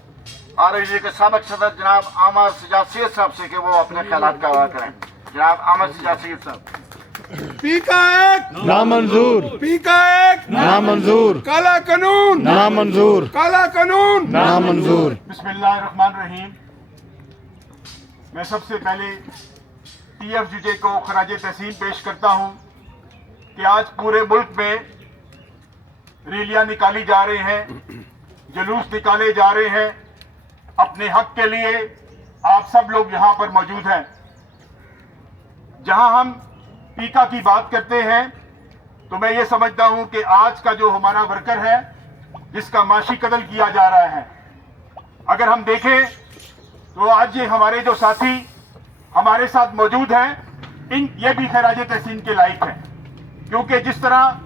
RIUJ के साबिक सदर जनाब आमर सिजाद सैयद साहब से कि वो अपने ख्यालात का इज़हार करें। जनाब आमर सिजाद सैयद साहब। पीका एक नामंजूर, पीका एक नामंजूर, काला कानून नामंजूर, काला कानून नामंजूर। बिस्मिल्लाहिर्रहमानिर्रहीम। मैं सबसे पहले PFUJ को खराज तहसीन पेश करता हूँ कि आज पूरे मुल्क में रैलियां निकाली जा रही हैं, जुलूस निकाले जा रहे हैं अपने हक के लिए। आप सब लोग यहाँ पर मौजूद हैं। जहाँ हम पीका की बात करते हैं तो मैं ये समझता हूँ कि आज का जो हमारा वर्कर है जिसका माशी कत्ल किया जा रहा है, अगर हम देखें तो आज ये हमारे जो साथी हमारे साथ मौजूद हैं ये भी खराज तहसीन के लायक हैं, क्योंकि जिस तरह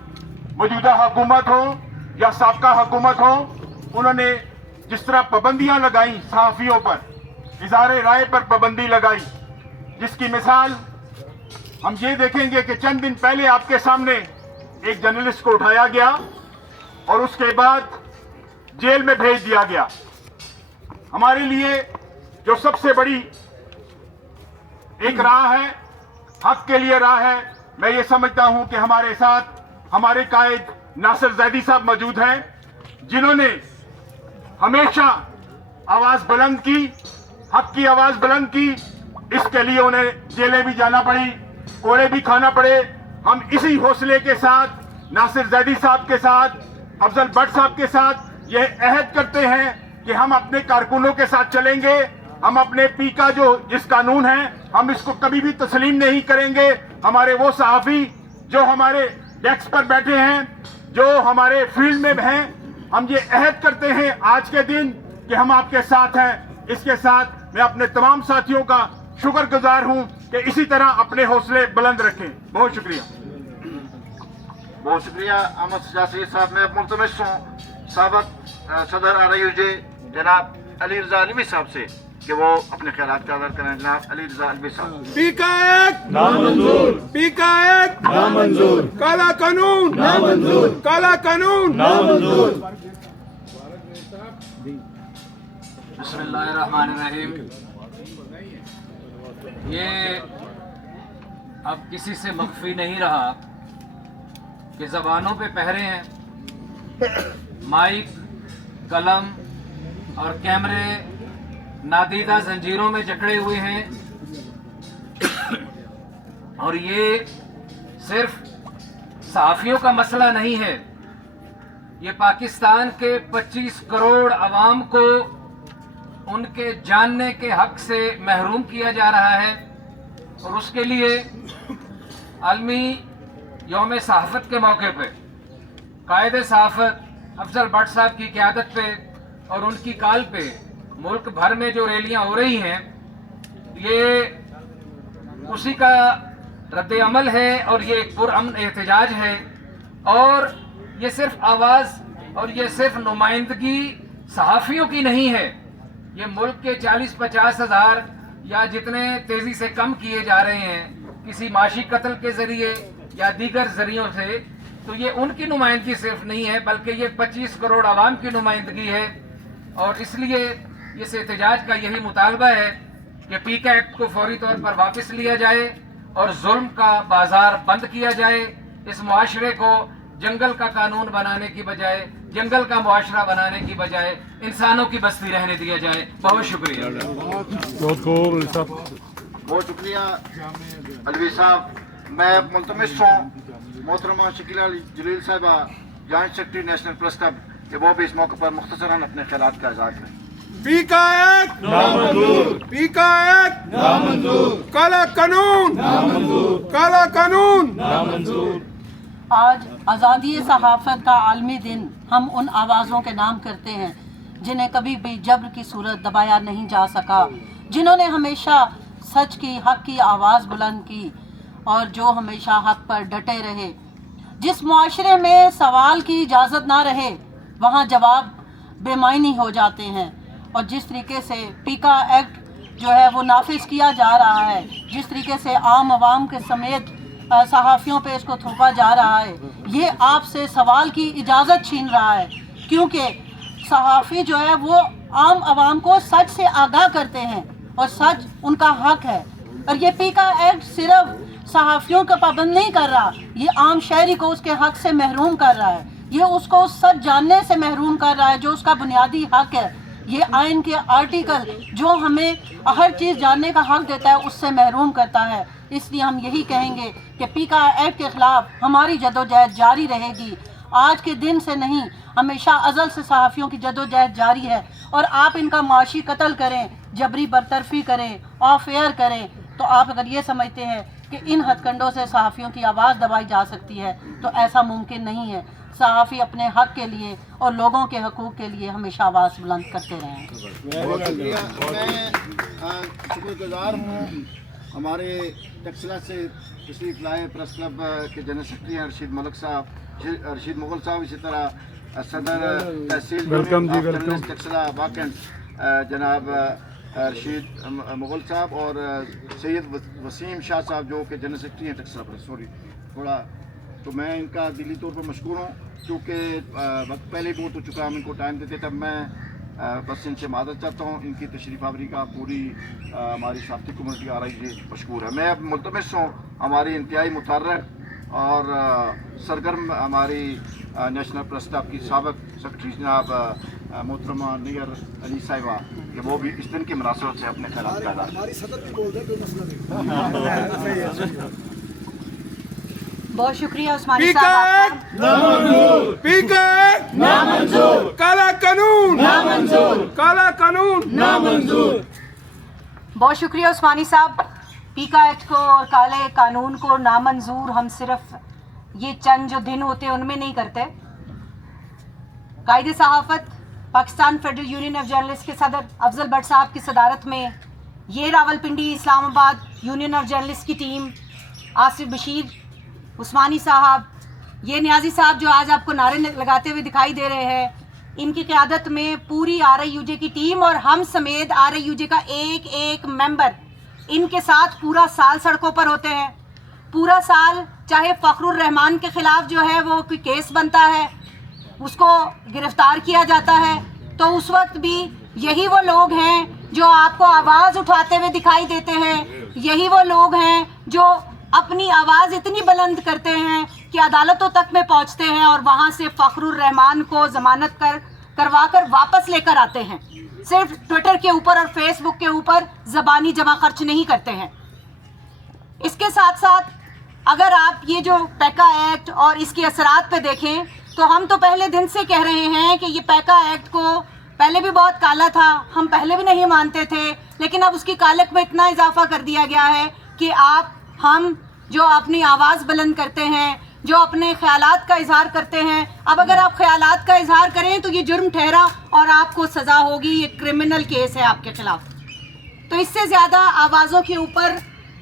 मौजूदा हुकूमत हो या साबका हुकूमत हो, उन्होंने जिस तरह पाबंदियां लगाई सहाफ़ियों पर, इज़हार राय पर पाबंदी लगाई, जिसकी मिसाल हम ये देखेंगे कि चंद दिन पहले आपके सामने एक जर्नलिस्ट को उठाया गया और उसके बाद जेल में भेज दिया गया। हमारे लिए जो सबसे बड़ी एक राह है, हक के लिए राह है, मैं ये समझता हूं कि हमारे साथ हमारे कायद नासिर जैदी साहब मौजूद हैं, जिन्होंने हमेशा आवाज बुलंद की, हक की आवाज बुलंद की। इसके लिए उन्हें जेलें भी जाना पड़ी, कोड़े भी खाना पड़े। हम इसी हौसले के साथ नासिर जैदी साहब के साथ, अफजल भट्ट साहब के साथ यह अहद करते हैं कि हम अपने कारकुनों के साथ चलेंगे। हम अपने पीका जो जिस कानून है हम इसको कभी भी तस्लीम नहीं करेंगे। हमारे वो सहाफ़ी जो हमारे डेस्क पर बैठे हैं, जो हमारे फील्ड में हैं, हम ये अहद करते हैं आज के दिन कि हम आपके साथ हैं। इसके साथ मैं अपने तमाम साथियों का शुक्रगुजार हूं कि इसी तरह अपने हौसले बुलंद रखें। बहुत शुक्रिया। बहुत शुक्रिया अहमद सिजाद सैयद साहब। मैं मुल्तमस हूँ साबिक सदर RIUJ जनाब अली रजा अलवी साहब से कि वो अपने ख्यालात का अज़हार करें। जनाब अली रजा अलवी साहब। पीका एक्ट नामंजूर, पीका एक्ट नामंजूर, काला कानून नामंजूर, काला कानून नामंजूर। बिस्मिल्लाहिर्रहमानिर्रहीम। ये अब किसी से मख्फी नहीं रहा कि ज़बानों पे पहरे हैं, माइक, कलम और कैमरे नादीदा जंजीरों में जकड़े हुए हैं। और ये सिर्फ सहाफ़ियों का मसला नहीं है, ये पाकिस्तान के 25 करोड़ अवाम को उनके जानने के हक से महरूम किया जा रहा है। और उसके लिए आलमी यौम सहाफ़त के मौके पे कायदे सहाफ़त अफजल भट्ट साहब की क़यादत पे और उनकी काल पे मुल्क भर में जो रैलियां हो रही हैं, ये उसी का रद्द अमल है और ये एक पुरअमन एहतजाज है। और ये सिर्फ आवाज़ और ये सिर्फ नुमाइंदगी सहाफ़ियों की नहीं है, ये मुल्क के 40-50 हज़ार या जितने तेज़ी से कम किए जा रहे हैं किसी माशी कत्ल के ज़रिए या दीगर ज़रियों से, तो ये उनकी नुमाइंदगी सिर्फ नहीं है बल्कि ये 25 करोड़ आवाम की नुमाइंदगी है। और इसलिए इस एहतजाज का यही मुतालबा है कि पीका एक्ट को फौरी तौर पर वापस लिया जाए और जुल्म का बाजार बंद किया जाए। इस मुआशरे को जंगल का कानून बनाने की बजाय, जंगल का मुआशरा बनाने की बजाय इंसानों की बस्ती रहने दिया जाए। बहुत शुक्रिया। बहुत शुक्रिया अलवी साहब। मैं मुल्तमिस हूँ मोहतरमा शकीला जलील साहिबा, joint secretary national press club, कि वो भी इस मौके पर मुख्तसरन अपने ख्यालात का इज़हार करें। पीका एक्ट नामंजूर, पीका एक्ट नामंजूर, काला कानून नामंजूर, काला कानून नामंजूर। आज आज़ादी सहाफ़त का आलमी दिन हम उन आवाज़ों के नाम करते हैं जिन्हें कभी भी जब्र की सूरत दबाया नहीं जा सका, जिन्होंने हमेशा सच की, हक़ की आवाज़ बुलंद की और जो हमेशा हक़ पर डटे रहे। जिस मुआशरे में सवाल की इजाज़त ना रहे वहाँ जवाब बेमायनी हो जाते हैं। और जिस तरीके से पीका एक्ट जो है वो नाफिज किया जा रहा है, जिस तरीके से आम आवाम के समेत सहाफ़ियों पे इसको थोपा जा रहा है, ये आपसे सवाल की इजाज़त छीन रहा है। क्योंकि सहाफ़ी जो है वो आम आवाम को सच से आगाह करते हैं और सच उनका हक है। और ये पीका एक्ट सिर्फ सहाफ़ियों का पाबंद नहीं कर रहा, ये आम शहरी को उसके हक से महरूम कर रहा है। ये उसको सच जानने से महरूम कर रहा है जो उसका बुनियादी हक है। ये आइन के आर्टिकल जो हमें हर चीज़ जानने का हक देता है उससे महरूम करता है। इसलिए हम यही कहेंगे कि पीका एक्ट के ख़िलाफ़ हमारी जदोजहद जारी रहेगी। आज के दिन से नहीं, हमेशा अज़ल से सहाफ़ियों की जदोजहद जारी है। और आप इनका माशी कत्ल करें, जबरी बरतरफ़ी करें, ऑफ एयर करें, तो आप अगर ये समझते हैं कि इन हथकंडों से सहाफ़ियों की आवाज़ दबाई जा सकती है तो ऐसा मुमकिन नहीं है। सहाफ़ी अपने हक़ के लिए और लोगों के हकूक़ के लिए हमेशा आवाज़ बुलंद करते रहें। मैं शुक्रगुज़ार हूँ हमारे टक्सला से तशरीफ़ लाए प्रेस क्लब के जनरल सेक्रेटरी हैं रशीद मुग़ल साहब, इसी तरह सदर तहसील टक्सला वाकंड जनाब रशीद मुग़ल साहब और सैयद वसीम शाह साहब जो कि जनरल सेक्रेटरी हैं टक्सला प्रेस। सॉरी थोड़ा, तो मैं इनका दिली तौर पर मशकूर हूँ क्योंकि वक्त पहले बहुत हो चुका, हम इनको टाइम देते तब मैं बस इनसे मादत चाहता हूँ। इनकी तशरीफ़ आवरी का पूरी हमारी साफ़ी कम्युनिटी आ रही है, मशकूर है। मैं अब मुल्तमिस हूँ हमारी इंतहाई मुतर्रह और सरगर्म हमारी नेशनल प्रेस क्लब की साबिक़ सेक्रेटरी जनाब मोहतरमा निगर अली साहिबा कि वो भी इस दिन की मुनासबत से अपने ख्यालात का बहुत शुक्रिया उस्मानी साहब। पीका एक्ट नामंजूर, काला कानून नामंजूर, काला कानून नामंजूर। बहुत शुक्रिया उस्मानी साहब। पीका एक्ट को और काले कानून को नामंजूर हम सिर्फ ये चंद जो दिन होते हैं उनमें नहीं करते। कायदे सहाफ़त Pakistan federal union of journalist के सदर अफजल भट्ट साहब की सदारत में ये Rawalpindi Islamabad union of journalist की टीम, आसिफ बशीर, उस्मानी साहब, ये न्याजी साहब जो आज आपको नारे लगाते हुए दिखाई दे रहे हैं, इनकी क़यादत में पूरी RIUJ की टीम और हम समेत RIUJ का एक एक मेंबर इनके साथ पूरा साल सड़कों पर होते हैं। पूरा साल चाहे फ़खरुर रहमान के ख़िलाफ़ जो है वो कोई केस बनता है, उसको गिरफ़्तार किया जाता है, तो उस वक्त भी यही वो लोग हैं जो आपको आवाज़ उठाते हुए दिखाई देते हैं। यही वो लोग हैं जो अपनी आवाज़ इतनी बुलंद करते हैं कि अदालतों तक में पहुंचते हैं और वहां से फ़खरुर रहमान को ज़मानत करवा कर वापस लेकर आते हैं। सिर्फ ट्विटर के ऊपर और फेसबुक के ऊपर ज़बानी जमा खर्च नहीं करते हैं। इसके साथ साथ अगर आप ये जो पैका एक्ट और इसके असरात पे देखें तो हम तो पहले दिन से कह रहे हैं कि ये पैका एक्ट को पहले भी बहुत काला था, हम पहले भी नहीं मानते थे, लेकिन अब उसकी कालक में इतना इजाफा कर दिया गया है कि हम जो अपनी आवाज़ बुलंद करते हैं, जो अपने ख्यालात का इजहार करते हैं, अब अगर आप ख्यालात का इजहार करें तो ये जुर्म ठहरा और आपको सज़ा होगी, ये क्रिमिनल केस है आपके खिलाफ। तो इससे ज़्यादा आवाज़ों के ऊपर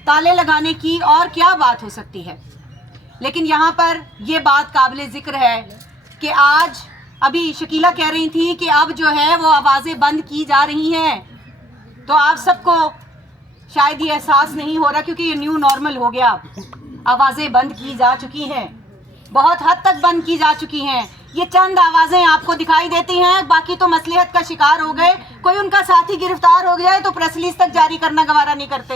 ताले लगाने की और क्या बात हो सकती है। लेकिन यहाँ पर ये बात काबिल ज़िक्र है कि आज अभी शकीला कह रही थी कि अब जो है वो आवाज़ें बंद की जा रही हैं, तो आप सबको शायद ये एहसास नहीं हो रहा क्योंकि ये न्यू नॉर्मल हो गया। आवाज़ें बंद की जा चुकी हैं, बहुत हद तक बंद की जा चुकी हैं। ये चंद आवाज़ें आपको दिखाई देती हैं, बाकी तो मसलिहत का शिकार हो गए। कोई उनका साथी गिरफ्तार हो गया है तो प्रेस रिलीज तक जारी करना गवारा नहीं करते,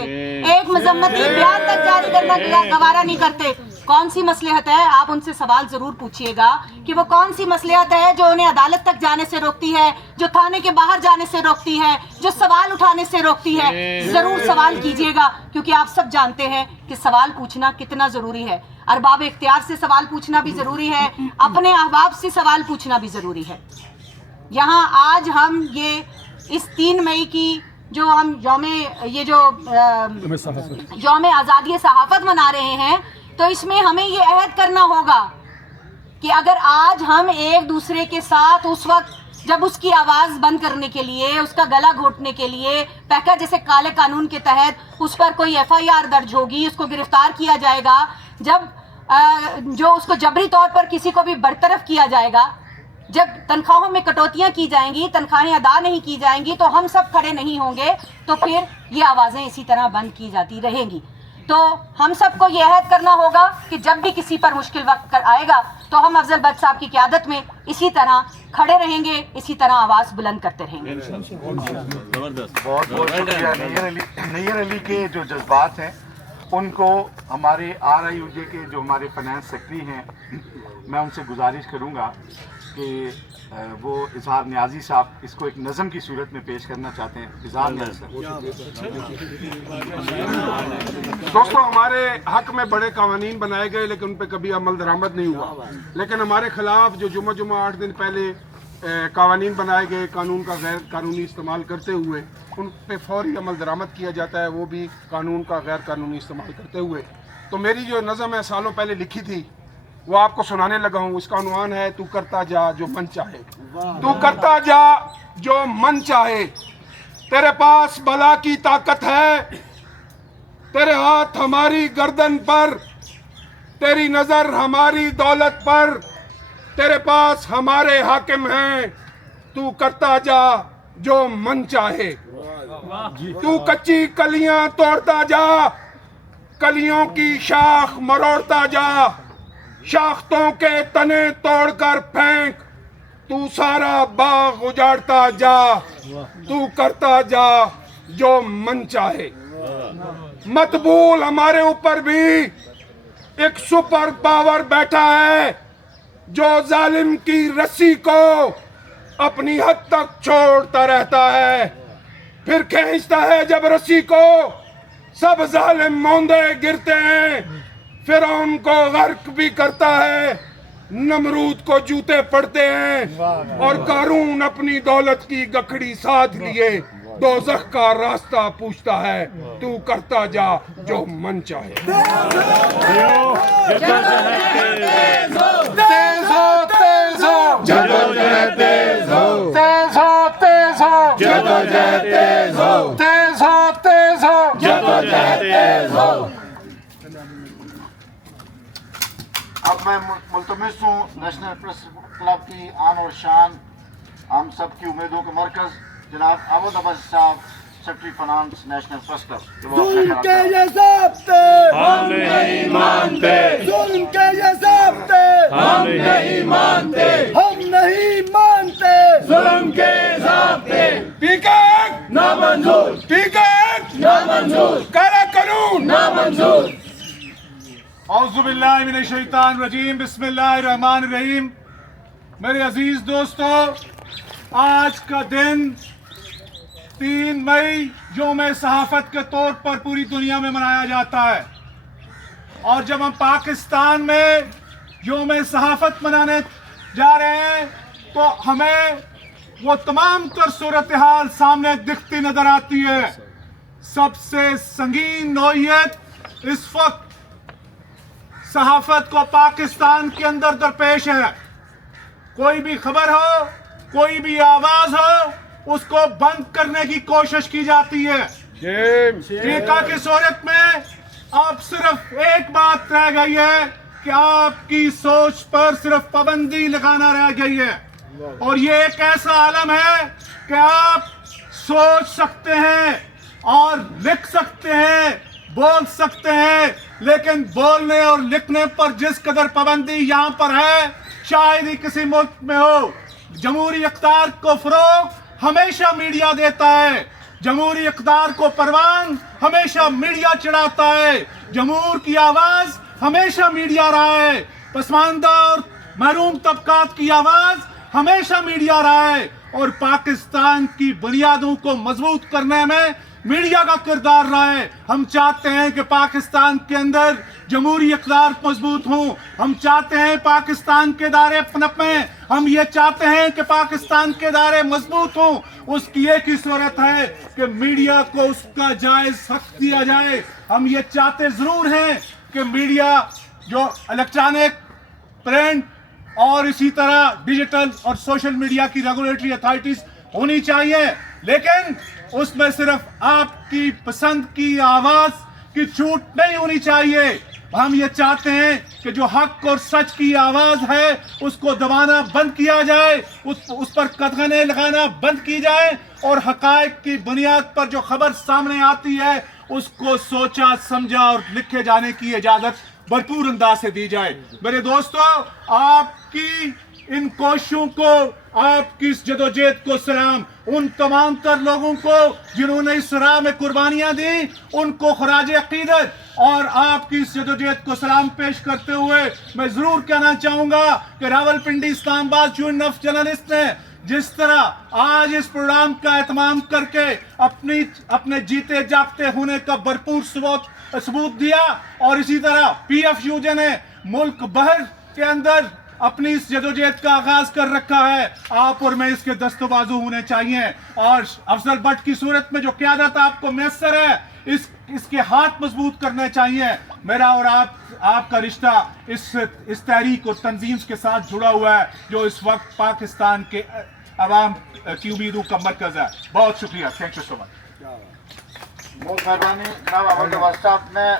एक मजम्मती बयान तक जारी करना गवारा नहीं करते। कौन सी मसलिहत है? आप उनसे सवाल ज़रूर पूछिएगा कि वो कौन सी मसलिहत है जो उन्हें अदालत तक जाने से रोकती है, जो थाने के बाहर जाने से रोकती है, जो सवाल उठाने से रोकती है। ज़रूर सवाल कीजिएगा क्योंकि आप सब जानते हैं कि सवाल पूछना कितना ज़रूरी है। अरबाब इख्तियार से सवाल पूछना भी ज़रूरी है, अपने अहबाब से सवाल पूछना भी ज़रूरी है। यहाँ आज हम ये इस 3 मई की जो हम यौम आज़ादी सहाफ़त मना रहे हैं, तो इसमें हमें ये अहद करना होगा कि अगर आज हम एक दूसरे के साथ उस वक्त जब उसकी आवाज़ बंद करने के लिए, उसका गला घोटने के लिए पैका जैसे काले कानून के तहत उस पर कोई FIR दर्ज होगी, उसको गिरफ्तार किया जाएगा, जब जो उसको जबरी तौर पर किसी को भी बरतरफ किया जाएगा, जब तनख्वाहों में कटौतियां की जाएंगी, तनख्वाहें अदा नहीं की जाएंगी, तो हम सब खड़े नहीं होंगे, तो फिर ये आवाज़ें इसी तरह बंद की जाती रहेंगी। तो हम सबको ये अहद करना होगा कि जब भी किसी पर मुश्किल वक्त आएगा तो हम अफजल बट साहब की क़यादत में इसी तरह खड़े रहेंगे, इसी तरह आवाज़ बुलंद करते रहेंगे। बहुत बहुत शुक्रिया नैयर अली के जो जज्बात हैं उनको हमारे RIUJ के जो हमारे फाइनेंस सेक्रेटरी हैं, मैं उनसे गुजारिश करूंगा कि वो इजहार न्याजी साहब इसको एक नज़म की सूरत में पेश करना चाहते हैं। इजहार न्याजी साहब। दोस्तों, हमारे हक में बड़े कानून बनाए गए लेकिन उन पर कभी अमल दरामद नहीं हुआ। लेकिन हमारे खिलाफ जो जुम्मा 8 दिन पहले कानून बनाए गए, कानून का गैर कानूनी इस्तेमाल करते हुए उन पे फौरी अमल दरामद किया जाता है, वो भी कानून का गैर कानूनी इस्तेमाल करते हुए। तो मेरी जो नज़म है सालों पहले लिखी थी वो आपको सुनाने लगा हूँ। उसका उन्वान है तू करता जा जो मन चाहे। तू करता जा जो मन चाहे, तेरे पास बला की ताकत है, तेरे हाथ हमारी गर्दन पर, तेरी नजर हमारी दौलत पर, तेरे पास हमारे हाकिम हैं। तू करता जा जो मन चाहे। तू कच्ची कलियां तोड़ता जा, कलियों की शाख मरोड़ता जा, शाख्तों के तने तोड़कर फेंक, तू सारा बाग उजाड़ता जा। तू करता जा जो मन चाहे। मत भूल हमारे ऊपर भी एक सुपर पावर बैठा है जो जालिम की रस्सी को अपनी हद तक छोड़ता रहता है, फिर खींचता है जब रस्सी को सब जालिम मौंदे गिरते हैं, फिर उनको गर्क भी करता है, नमरूद को जूते पड़ते हैं और कारून अपनी दौलत की गखड़ी साथ लिए दोज़ख का रास्ता पूछता है। तू करता जा जो मन चाहे। तेज हो तेज हो जदोजहद तेज हो, तेज हो तेज हो जदोजहद तेज हो, तेज हो तेज हो जदोजहद तेज हो। अब मैं मुल्तमिस हूँ नेशनल प्रेस क्लब की आन और शान हम सब की उम्मीदों के मरकज जनाब अवध अब्बास साहब, secretary finance national trust club. जुल्म के ये ज़ाब्ते हम नहीं मानते, जुल्म के ये ज़ाब्ते हम नहीं मानते, हम नहीं मानते जुल्म के ज़ाब्ते। पीकक नामंजूर, पीकक नामंजूर, काला कानून नामंजूर। औज़ुबिल्लाहिमिनश्शैतानिर्रजीम, बिस्मिल्लाहिर्रहमानिर्रहीम। मेरे अजीज दोस्तों, आज का दिन 3 मई यौम सहाफ़त के तौर पर पूरी दुनिया में मनाया जाता है। और जब हम पाकिस्तान में यौम सहाफ़त मनाने जा रहे हैं तो हमें वो तमाम तर सूरत हाल सामने दिखती नजर आती है। सबसे संगीन नौइयत इस वक्त सहाफ़त को पाकिस्तान के अंदर दरपेश है। कोई भी खबर हो, कोई भी आवाज हो, उसको बंद करने की कोशिश की जाती है। टीका की सूरत में अब सिर्फ एक बात रह गई है कि आपकी सोच पर सिर्फ पाबंदी लगाना रह गई है। और ये एक ऐसा आलम है कि आप सोच सकते हैं और लिख सकते हैं, बोल सकते हैं, लेकिन बोलने और लिखने पर जिस कदर पाबंदी यहाँ पर है शायद ही किसी मुल्क में हो। जमहूरी इक़्तिदार को फरोग हमेशा मीडिया देता है, जमहूरी इक़्तिदार को परवान हमेशा मीडिया चढ़ाता है, जमहूर की आवाज हमेशा मीडिया रहा है, पसमानदा और महरूम तबकात की आवाज हमेशा मीडिया रहा है। और पाकिस्तान की बुनियादों को मजबूत करने में मीडिया का किरदार रहा है। हम चाहते हैं कि पाकिस्तान के अंदर जमहूरी इक़्तिदार मजबूत हों, हम चाहते हैं पाकिस्तान के दायरे पनपें, हम ये चाहते हैं कि पाकिस्तान के दायरे मजबूत हों। उसकी एक ही सूरत है कि मीडिया को उसका जायज़ हक दिया जाए। हम ये चाहते ज़रूर हैं कि मीडिया जो इलेक्ट्रॉनिक, प्रिंट और इसी तरह डिजिटल और सोशल मीडिया की रेगुलेटरी अथॉरिटीज़ होनी चाहिए, लेकिन उसमें सिर्फ आपकी पसंद की आवाज की छूट नहीं होनी चाहिए। हम ये चाहते हैं कि जो हक और सच की आवाज है उसको दबाना बंद किया जाए, उस पर कदगने लगाना बंद की जाए और हकायक की बुनियाद पर जो खबर सामने आती है उसको सोचा समझा और लिखे जाने की इजाजत भरपूर अंदाज से दी जाए। मेरे दोस्तों, आपकी इन कोशिशों को, आपकी इस जदोजहद को सलाम। उन तमाम तर लोगों को जिन्होंने इस राह में कुर्बानियां दी उनको खराज अकीदत और आपकी इस जदोजहद को सलाम पेश करते हुए मैं जरूर कहना चाहूंगा कि Rawalpindi Islamabad union of journalist ने जिस तरह आज इस प्रोग्राम का एहतमाम करके अपने जीते जागते होने का भरपूर सबूत दिया और इसी तरह PFUJ ने मुल्क भर के अंदर अपनी इस जदोजहद का आगाज कर रखा है, आप और मैं इसके दस्तबाजू होने चाहिए। और अफजल भट्ट की सूरत में जो क़यादत आपको मैसर है इसके हाथ मजबूत करने चाहिए। मेरा और आपका रिश्ता इस तहरीक और तंजीम के साथ जुड़ा हुआ है जो इस वक्त पाकिस्तान के अवाम की उम्मीदों का मरकज है। बहुत शुक्रिया, थैंक यू सो मच। बहुत मेहरबानी जनाब अवध अब्बास साहब। मैं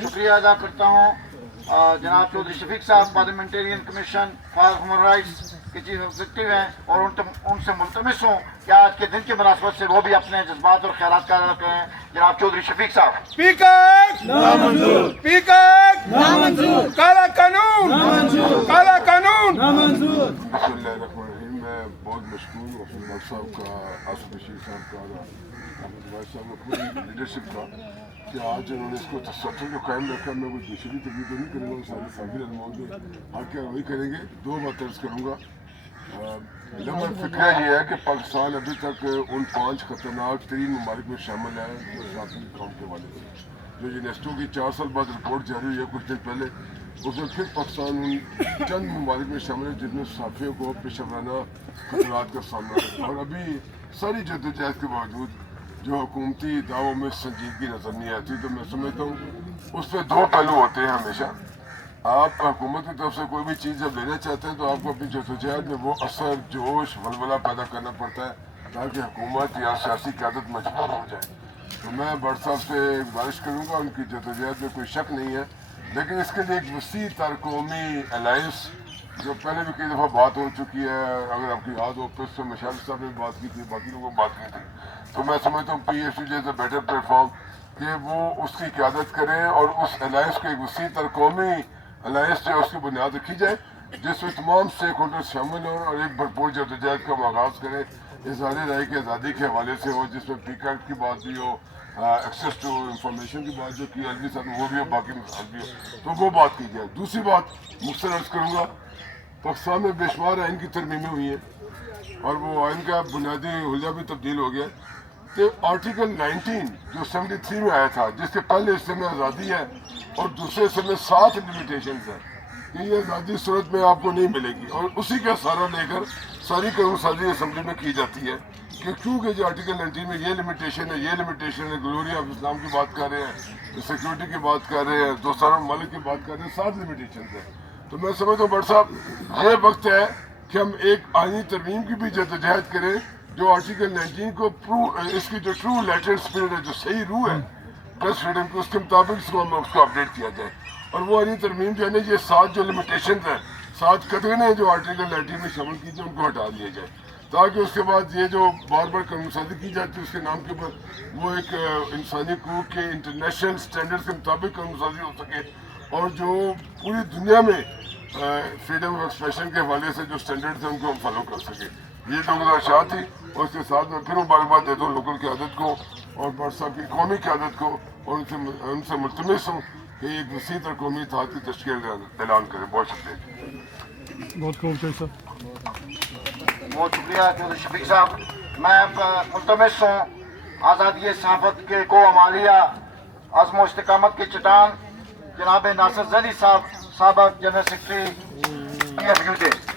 शुक्रिया अदा करता हूँ जनाब चौधरी शफीक साहब, parliamentarian commission for human rights के चीफ एग्जीक्यूटिव हैं, और उनसे मुल्तमिस हूँ कि आज के दिन की मुनासबत से वो भी अपने जज्बात और ख्यालात का रखे हैं। जनाब चौधरी शफीक साहब। पीकक नामंजूर, पीकक नामंजूर, काला कानून नामंजूर, काला कानून नामंजूर। मैं बहुत मशहूर हूँ अफजल भट्ट साहब का, आसिफ बशीर साहब का, अहमद भाई साहब का, पूरी लीडरशिप का कि आज उन्होंने इसको तसल्सल जो कायम रखा। मैं कोई दूसरी तकलीफ नहीं करूँगा, सारे काफी अनुमोद आके वही करेंगे। दो बात अर्ज करूँगा। मेरा फिक्र ये है कि पाकिस्तान अभी तक उन 5 खतरनाक तरीन ममालिक में शामिल है साथी काम के वाले से, जो यूनेस्को की 4 साल बाद रिपोर्ट जारी हुई है कुछ दिन पहले। उसमें फिर पाकिस्तान उन चंद ममालिक में शामिल है जिनमें साफियों को पेशेवराना खतरात का सामना है। और अभी सारी जद्दोजहद के बावजूद जो हुकूमती दावों में संजीदगी नजर नहीं आती, तो मैं समझता हूँ उस पर 2 पहलू होते हैं हमेशा। आप हुकूमत की तरफ से कोई भी चीज़ जब लेना चाहते हैं तो आपको अपनी जद्दोजहद में वो असर, जोश, वलवला पैदा करना पड़ता है ताकि हुकूमत या सियासी क़यादत मजबूर हो जाए। तो मैं भट्ट साहब से गुजारिश करूँगा, उनकी जद्दोजहद में कोई शक नहीं है, लेकिन इसके लिए एक वसी तर कौमी अलायंस जो पहले भी कई दफ़ा बात हो चुकी है, अगर आपकी याद हो प्रेस में मशाल साहब ने बात की थी, बाकी लोगों ने बात की थी, तो मैं समझता हूँ PFUJ is a better platform कि वो उसकी क़यादत करें और उस अलायंस को एक वसी तर कौमी अलायंस जो है उसकी बुनियाद रखी जाए जिसमें तमाम स्टेक होल्डर शामिल हों और एक भरपूर जद्दोजहद का आगाज़ करें इज़हार राय की आज़ादी के हवाले से हो, जिसमें PCAT की बात भी हो, एक्सेस टू इंफॉर्मेशन की बात जो कि अलवी साहब वो भी हो, बाकी मसाल भी हो, तो वो बात की जाए। दूसरी बात मुख्तर अर्ज़ करूँगा, पाकिस्तान में बेशुमार आइन की तरमीमें हुई हैं और वो आइन का बुनियादी हुलिया भी तब्दील हो गया। तो आर्टिकल 19 जो 73 में आया था, जिसके पहले हिस्से में आज़ादी है और दूसरे हिस्से में 7 लिमिटेशंस हैं कि ये आज़ादी सूरत में आपको नहीं मिलेगी, और उसी का सहारा लेकर सारी कानून साजी असम्बली में की जाती है कि क्योंकि जो आर्टिकल 19 में ये लिमिटेशन है, ये लिमिटेशन है, ग्लोरी ऑफ इस्लाम की बात कर रहे हैं, सिक्योरिटी की बात कर रहे हैं, दोस्ताना ममालिक की बात कर रहे हैं, 7 लिमिटेशन है। तो मैं समझता हूँ बट साहब ये वक्त है कि हम एक आईनी तरमीम की भी जद्दोजहद करें जो आर्टिकल 19 को इसकी जो ट्रू लेटर स्पिरिट है, जो सही रूह है प्रेस फ्रीडम की, उसके मुताबिक उसको अपडेट किया जाए। और वो आईनी तरमीम जो है ना, ये 7 जो लिमिटेशन हैं, 7 कदरें हैं जो आर्टिकल 19 में शामिल की जाए, उनको हटा दिया जाए ताकि उसके बाद ये जो बार बार कानूनसाजी की जाती है उसके नाम के ऊपर वो एक इंसानी हकूक़ के इंटरनेशनल स्टैंडर्ड्स के मुताबिक कानूनसाजी हो सके और जो पूरी दुनिया में फ्रीडम ऑफ एक्सप्रेशन के हवाले से जो स्टैंडर्ड्स हैं उनको हम फॉलो कर सकें। ये तो गुजारिशात थी और उसके साथ मैं फिर मुबारकबाद देता हूँ लोकल क़यादत को और बट साहब की कौमी क़यादत को, और उनसे मुल्तमिस हूँ कि एक वसी तर कौमी इत्तेहाद की तश्कील ऐलान करें। बहुत शुक्रिया। बहुत खूब सर, बहुत शुक्रिया शफीक साहब। मैं मुल्तमिस हूँ आज़ादी सहाफ़त के को अमालिया आज़म इस्तिकामत की चट्टान जनाब नासिर ज़ैदी साहब, साबिक़ जनरल सेक्रेटरी PFUJ।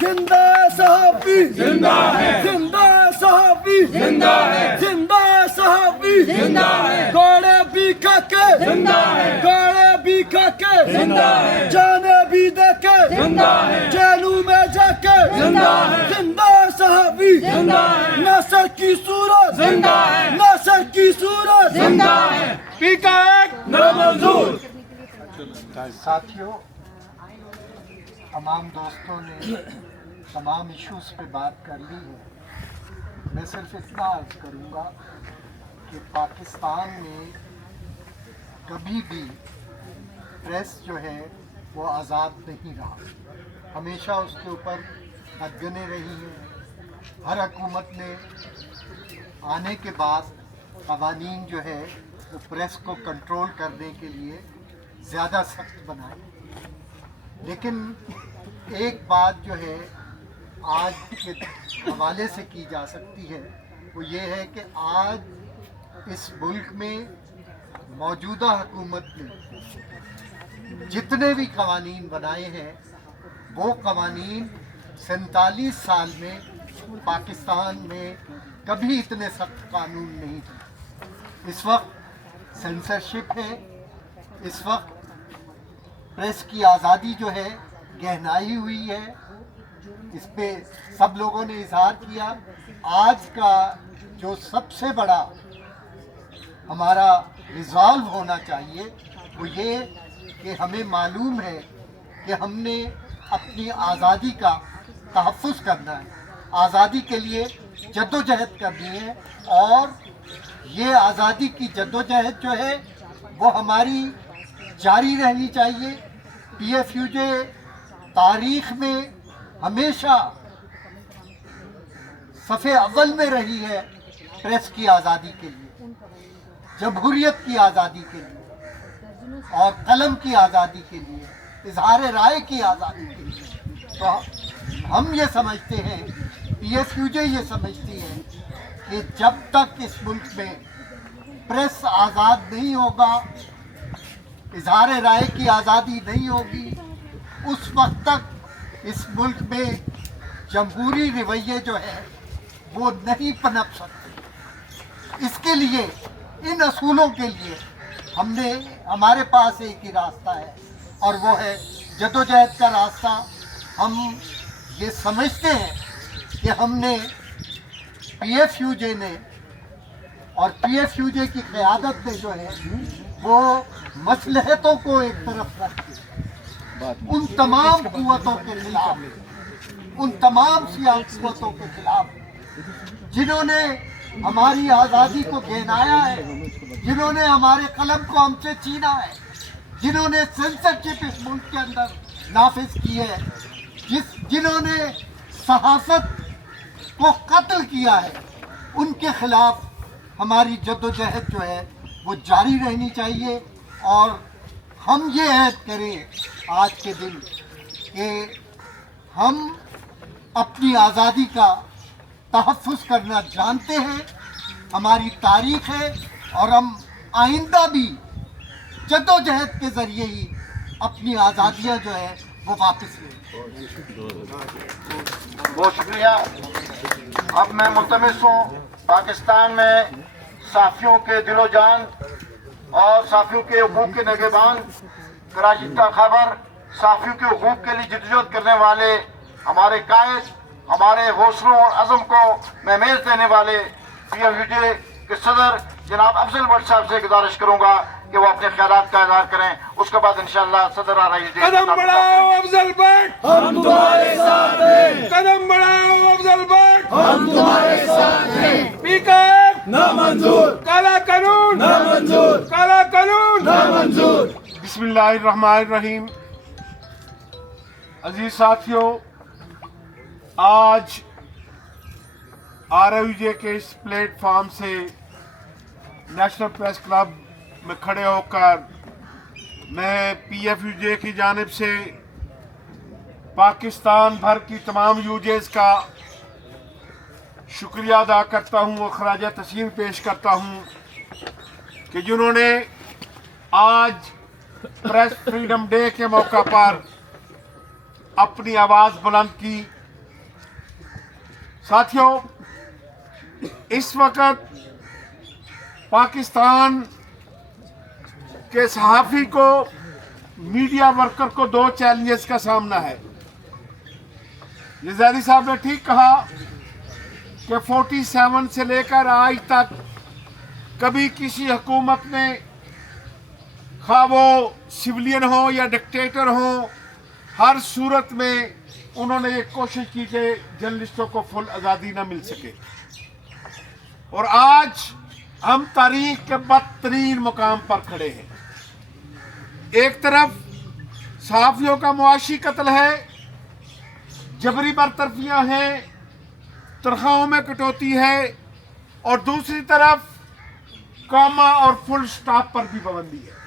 जिंदा सहाफ़ी जिंदा है, जिंदा सहाफ़ी जिंदा है, जिंदा सहाफ़ी जिंदा है, गाड़े भी खाके जिंदा है, गाड़े भी खाके जिंदा है, जाने भी देके जिंदा है, जेलों में जाके जिंदा है, जिंदा सहाफ़ी जिंदा है, नासिर की सूरत जिंदा है, नासिर की सूरत जिंदा है, पीका एक नामंजूर। साथियों, तमाम दोस्तों ने तमाम इश्यूज पे बात कर ली है। मैं सिर्फ इतना अर्ज करूँगा कि पाकिस्तान में कभी भी प्रेस जो है वो आज़ाद नहीं रहा, हमेशा उसके ऊपर हदगनें रही हैं। हर हुकूमत ने आने के बाद क़वानीन जो है वो प्रेस को कंट्रोल करने के लिए ज़्यादा सख्त बनाए, लेकिन एक बात जो है आज के हवाले से की जा सकती है वो ये है कि आज इस मुल्क में मौजूदा हुकूमत ने जितने भी क़वानीन बनाए हैं वो क़वानीन 47 साल में पाकिस्तान में कभी इतने सख्त कानून नहीं थे। इस वक्त सेंसरशिप है, इस वक्त प्रेस की आज़ादी जो है गहनाई हुई है, इस पे सब लोगों ने इजहार किया। आज का जो सबसे बड़ा हमारा रिजॉल्व होना चाहिए वो ये कि हमें मालूम है कि हमने अपनी आज़ादी का तहफ़्फ़ुज़ करना है, आज़ादी के लिए जद्दोजहद करनी है और ये आज़ादी की जद्दोजहद जो है वो हमारी जारी रहनी चाहिए। PFUJ तारीख़ में हमेशा सफ़े अव्वल में रही है प्रेस की आज़ादी के लिए, जमहूरियत की आज़ादी के लिए और कलम की आज़ादी के लिए, इजहार राय की आज़ादी के लिए। तो हम ये समझते हैं, PFUJ ये समझती है कि जब तक इस मुल्क में प्रेस आज़ाद नहीं होगा, इजहार राय की आज़ादी नहीं होगी, उस वक्त तक इस मुल्क में जमहूरी रवैये जो है वो नहीं पनप सकते। इसके लिए, इन असूलों के लिए हमारे पास एक ही रास्ता है और वो है जद्दोजहद का रास्ता। हम ये समझते हैं कि हमने PFUJ ने और PFUJ की क़यादत ने जो है वो मसलहतों को एक तरफ रख के उन तमाम कुव्वतों के खिलाफ, उन तमाम सियासी कुव्वतों के खिलाफ जिन्होंने हमारी आज़ादी को घेराया है, जिन्होंने हमारे कलम को हमसे छीना है, जिन्होंने सेंसरशिप इस मुल्क के अंदर नाफिज की है, जिन्होंने सहाफत को कत्ल किया है, उनके खिलाफ हमारी जद्दोजहद जो है वो जारी रहनी चाहिए। और हम ये ऐद करें आज के दिन कि हम अपनी आज़ादी का तहफ़्फ़ुज़ करना जानते हैं, हमारी तारीख़ है, और हम आइंदा भी जद्दोजहद के ज़रिए ही अपनी आज़ादियाँ जो है वो वापस लें। बहुत शुक्रिया। अब मैं मुल्तमिस हूँ पाकिस्तान में साफ़ियों के दिलो जान और साफ़ियों के हुकूक के निगहबान, कराची का खबर, साफ़ियों के हुकूक के लिए जद्दोजहद करने वाले हमारे कायद, हमारे हौसलों और अज़म को महमेज देने वाले PFUJ के सदर जनाब अफजल भट्ट साहब से गुजारिश करूँगा कि वो अपने ख्यालात का इज़हार करें। उसके बाद इंशाअल्लाह सदर आ रही है। कदम बढ़ाओ अफजल भट्ट, हम तुम्हारे साथ हैं। कदम बढ़ाओ अफजल भट्ट, हम तुम्हारे साथ हैं। स्पीकर ना मंजूर, काला कानून ना मंजूर, काला कानून ना मंजूर। बिस्मिल्लाहिर्रहमानिर्रहीम। अजीज साथियों, आज RFUJ के इस प्लेटफॉर्म से नेशनल प्रेस क्लब में खड़े होकर मैं PFUJ की जानिब से पाकिस्तान भर की तमाम यूजेस का शुक्रिया अदा करता हूँ और खराज तस्लीम पेश करता हूँ कि जिन्होंने आज प्रेस फ्रीडम डे के मौका पर अपनी आवाज़ बुलंद की। साथियों, इस वक्त पाकिस्तान के सहाफ़ी को, मीडिया वर्कर को दो चैलेंजेस का सामना है। ये ज़ैदी साहब ने ठीक कहा कि 47 से लेकर आज तक कभी किसी हुकूमत ने, खा वो सिविलियन हो या डिक्टेटर हो, हर सूरत में उन्होंने ये कोशिश की कि जर्नलिस्टों को फुल आज़ादी ना मिल सके। और आज हम तारीख के बदतरीन मुकाम पर खड़े हैं। एक तरफ सहाफ़ियों का मुआशी कत्ल है, जबरी बरतरफियां हैं, तनख्वाहों में कटौती है, और दूसरी तरफ कॉमा और फुल स्टॉप पर भी पाबंदी है।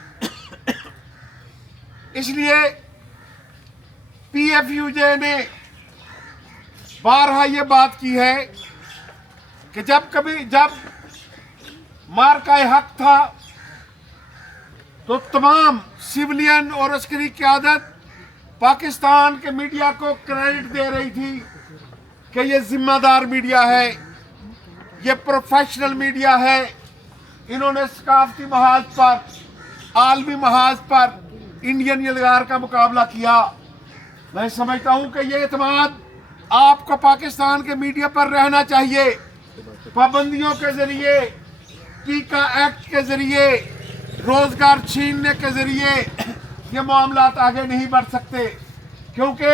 इसलिए PFUJ ने बारहा ये बात की है कि जब मार्का हक था तो तमाम सिविलियन और अस्करी क़यादत पाकिस्तान के मीडिया को क्रेडिट दे रही थी कि ये जिम्मेदार मीडिया है, ये प्रोफेशनल मीडिया है। इन्होंने सकाफती महाज पर, आलमी महाज पर इंडियन यलगार का मुकाबला किया। मैं समझता हूँ कि ये एतमाद आपको पाकिस्तान के मीडिया पर रहना चाहिए। पाबंदियों के ज़रिए, टीका एक्ट के ज़रिए, रोज़गार छीनने के ज़रिए ये मामलात आगे नहीं बढ़ सकते, क्योंकि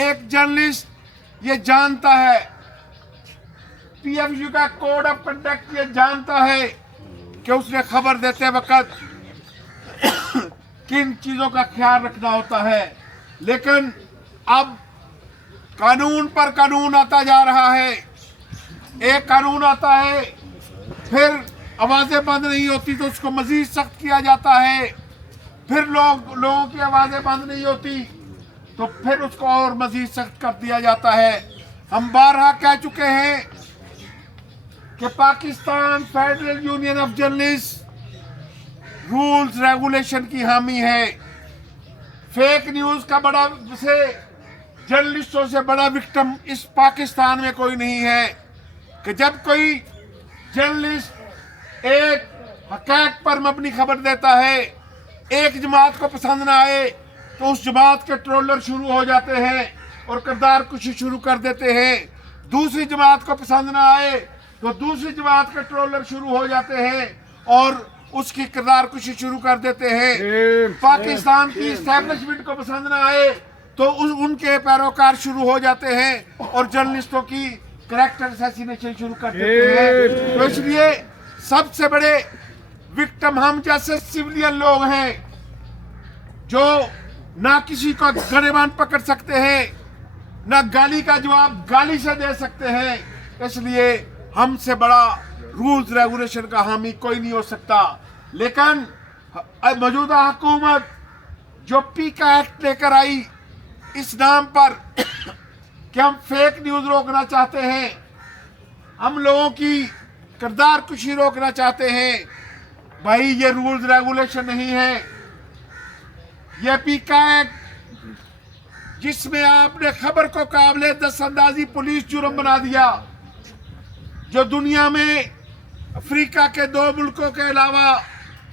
एक जर्नलिस्ट ये जानता है, PFUJ का कोड ऑफ कंडक्ट ये जानता है कि उसने खबर देते वक्त किन चीज़ों का ख्याल रखना होता है। लेकिन अब कानून पर कानून आता जा रहा है। एक कानून आता है, फिर आवाज़ें बंद नहीं होती तो उसको मज़ीद सख्त किया जाता है, फिर लोगों की आवाज़ें बंद नहीं होती तो फिर उसको और मज़ीद सख्त कर दिया जाता है। हम बारहा कह चुके हैं कि Pakistan federal union of journalist rules regulation की हामी है। फेक न्यूज़ का बड़ा से जर्नलिस्टों से बड़ा विक्टिम इस पाकिस्तान में कोई नहीं है कि जब कोई जर्नलिस्ट एक हक़ाइक़ पर मबनी खबर देता है, एक जमात को पसंद ना आए तो उस जमात के ट्रोलर शुरू हो जाते हैं और किरदार कुशी शुरू कर देते हैं। दूसरी जमात को पसंद ना आए तो दूसरी जमात के ट्रोलर शुरू हो जाते हैं और उसकी किरदार कुशी शुरू कर देते हैं। पाकिस्तान की इस्टेब्लिशमेंट को पसंद ना आए तो उनके पैरोकार शुरू हो जाते हैं और जर्नलिस्टों की कैरेक्टर असैसिनेशन शुरू कर देते हैं। तो इसलिए सबसे बड़े विक्टिम हम जैसे सिविलियन लोग हैं जो ना किसी को गरेबान पकड़ सकते हैं, ना गाली का जवाब गाली से दे सकते हैं। इसलिए हमसे बड़ा रूल्स रेगुलेशन का हामी कोई नहीं हो सकता। लेकिन मौजूदा हुकूमत जो पीका एक्ट लेकर आई इस नाम पर कि हम फेक न्यूज रोकना चाहते हैं, हम लोगों की किरदार कुशी रोकना चाहते हैं, भाई ये रूल्स रेगुलेशन नहीं है, ये पीका एक्ट जिसमें आपने खबर को काबिले दस्तअंदाजी पुलिस जुर्म बना दिया, जो दुनिया में अफ्रीका के 2 मुल्कों के अलावा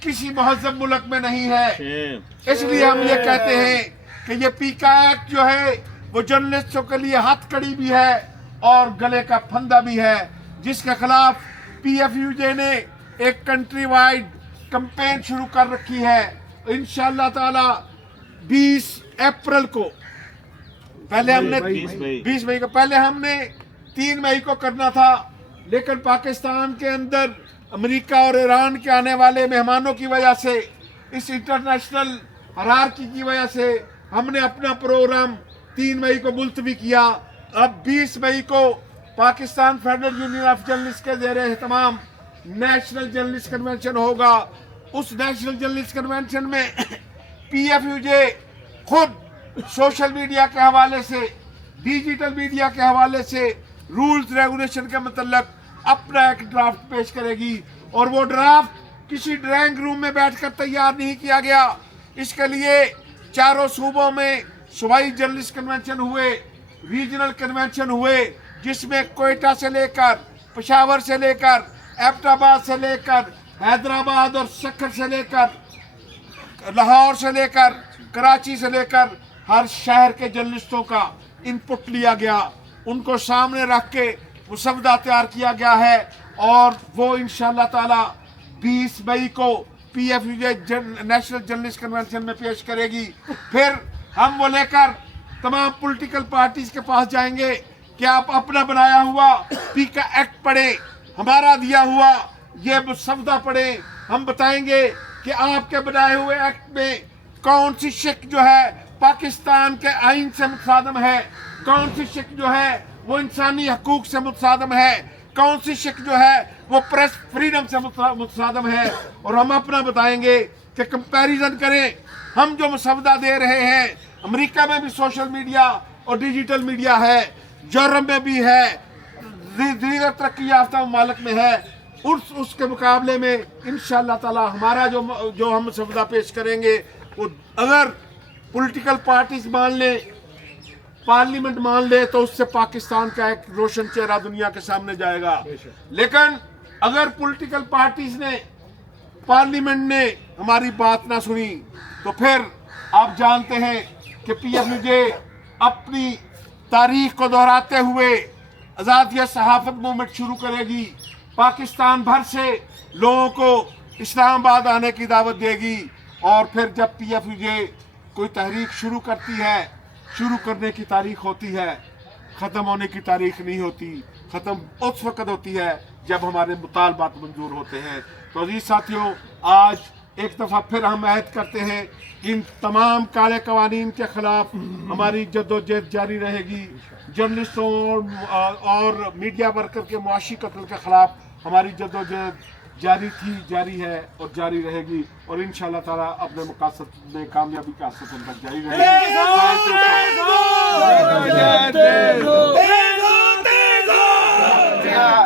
किसी महज़ब मुल्क में नहीं है। इसलिए हम ये कहते हैं कि ये पीका एक्ट जो है वो जर्नलिस्टों के लिए हथकड़ी भी है और गले का फंदा भी है, जिसके खिलाफ PFUJ ने एक कंट्री वाइड कैंपेन शुरू कर रखी है। इंशाअल्लाह ताला 20 अप्रैल को, पहले हमने 20 मई को, पहले हमने 3 मई को करना था, लेकिन पाकिस्तान के अंदर अमेरिका और ईरान के आने वाले मेहमानों की वजह से, इस इंटरनेशनल हरारकी की वजह से हमने अपना प्रोग्राम 3 मई को मुलतवी किया। अब 20 मई को Pakistan federal union of journalist के ज़ेरे एहतमाम नेशनल जर्नलिस्ट कन्वेंशन होगा। उस नेशनल जर्नलिस्ट कन्वेंशन में PFUJ खुद सोशल मीडिया के हवाले से, डिजिटल मीडिया के हवाले से रूल्स रेगुलेशन के मतलब अपना एक ड्राफ्ट पेश करेगी, और वो ड्राफ्ट किसी ड्राइंग रूम में बैठकर तैयार नहीं किया गया। इसके लिए चारों सूबों में सूबाई जर्नलिस्ट कन्वेंशन हुए, रीजनल कन्वेंशन हुए, जिसमें कोयटा से लेकर, पेशावर से लेकर, एबटाबाद से लेकर, हैदराबाद और सक्कर से लेकर, लाहौर से लेकर, कराची से लेकर हर शहर के जर्नलिस्टों का इनपुट लिया गया, उनको सामने रख के मुसवदा तैयार किया गया है, और वो इंशाअल्लाह ताला 20 मई को PFUJ नेशनल जर्नलिस्ट कन्वेंशन में पेश करेगी। फिर हम वो लेकर तमाम पॉलिटिकल पार्टीज के पास जाएंगे कि आप अपना बनाया हुआ पीका एक्ट पढ़े, हमारा दिया हुआ ये मुसवदा पढ़े, हम बताएंगे कि आपके बनाए हुए एक्ट में कौन सी शिक जो है पाकिस्तान के आइन से मुतसादम है, कौन सी शिक जो है वो इंसानी हकूक से मुतसादम है, कौन सी शिक जो है वो प्रेस फ्रीडम से मुतसादम है। और हम अपना बताएंगे कि कंपैरिजन करें, हम जो मुसवदा दे रहे हैं, अमेरिका में भी सोशल मीडिया और डिजिटल मीडिया है, यूरोप में भी है, दीगर तरक्की याफ्ता ममालिक में है, उसके मुकाबले में इंशाअल्लाह ताला हमारा जो हम मुसवदा पेश करेंगे वो अगर पॉलिटिकल पार्टीज मान ले, पार्लियामेंट मान ले, तो उससे पाकिस्तान का एक रोशन चेहरा दुनिया के सामने जाएगा। लेकिन अगर पॉलिटिकल पार्टीज ने, पार्लियामेंट ने हमारी बात ना सुनी तो फिर आप जानते हैं कि PFUJ अपनी तारीख को दोहराते हुए आज़ादी सहाफ़त मूवमेंट शुरू करेगी, पाकिस्तान भर से लोगों को इस्लामाबाद आने की दावत देगी। और फिर जब PFUJ कोई तहरीक शुरू करती है, शुरू करने की तारीख होती है, ख़त्म होने की तारीख नहीं होती। ख़त्म उस वक़्त होती है जब हमारे मुतालबात मंजूर होते हैं। तो अजीज़ साथियों, आज एक दफ़ा फिर हम अहद करते हैं कि इन तमाम काले कवानीन के ख़िलाफ़ हमारी जद्दोजहद जारी रहेगी। जर्नलिस्टों और मीडिया वर्कर के मुआशी कत्ल के ख़िलाफ़ हमारी जद्दोजहद जारी थी, जारी है और जारी रहेगी, और इंशाअल्लाह ताला अपने मकासद में कामयाबी का हासिल तक जारी रहेगी।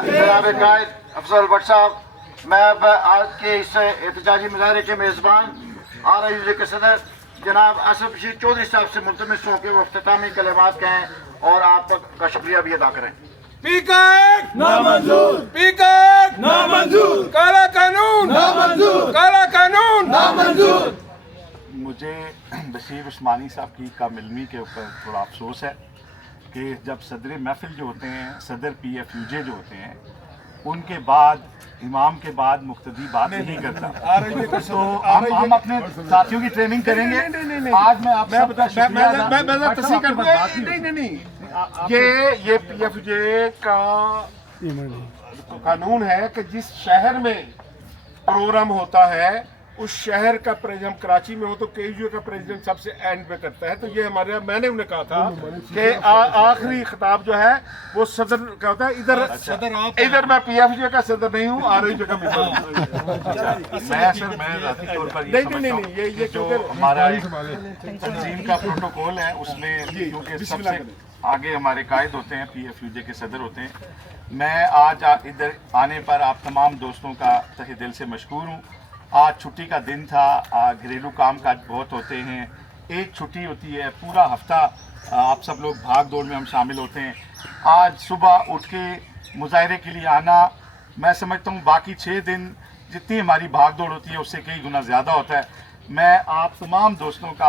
जनाब कायद अफजल भट्ट साहब, मैं अब आज के इस एहतजाजी मुजाहरे के मेज़बान RIUJ के सदर जनाब आसिफ बशीर चौधरी साहब से मुल्तमिस हूँ कि वो इख्तितामी कलिमात कहें और आपका शुक्रिया भी अदा करें। पीका एक्ट नामंजूर, पीका एक्ट नामंजूर, काला कानून नामंजूर, काला कानून नामंजूर। मुझे बशीर उस्मानी साहब की कामिलमी के ऊपर थोड़ा अफसोस है कि जब सदर महफिल जो होते हैं, सदर PFUJ जो होते हैं, उनके बाद इमाम के बाद मुख्तदी बात नहीं करता। तो हम अपने साथियों की ट्रेनिंग करेंगे। आज मैं आपसे ये पीएफजे का कानून है कि जिस शहर में प्रोग्राम होता है उस शहर का प्रेसिडेंट, हम कराची में हो तो केयू का प्रेसिडेंट सबसे एंड पे करता है। तो ये हमारे, मैंने उन्हें कहा था कि आखिरी खिताब जो है वो सदर का होता है। इधर मैं पीएफजे का सदर नहीं हूँ, आरओजे का मेंबर हूँ। मैं ज़ाती तौर पर ये समझता हूं कि जो हमारा तंजीम का प्रोटोकॉल है उसमें क्योंकि सबसे आगे हमारे कायद होते हैं, पीएफयूजे के सदर होते हैं। मैं आज इधर आने पर आप तमाम दोस्तों का तहे दिल से मशकूर हूँ। आज छुट्टी का दिन था, घरेलू काम काज बहुत होते हैं, एक छुट्टी होती है, पूरा हफ्ता आप सब लोग भाग दौड़ में हम शामिल होते हैं। आज सुबह उठ के मुजाहरे के लिए आना, मैं समझता हूँ बाकी 6 दिन जितनी हमारी भाग दौड़ होती है उससे कई गुना ज़्यादा होता है। मैं आप तमाम दोस्तों का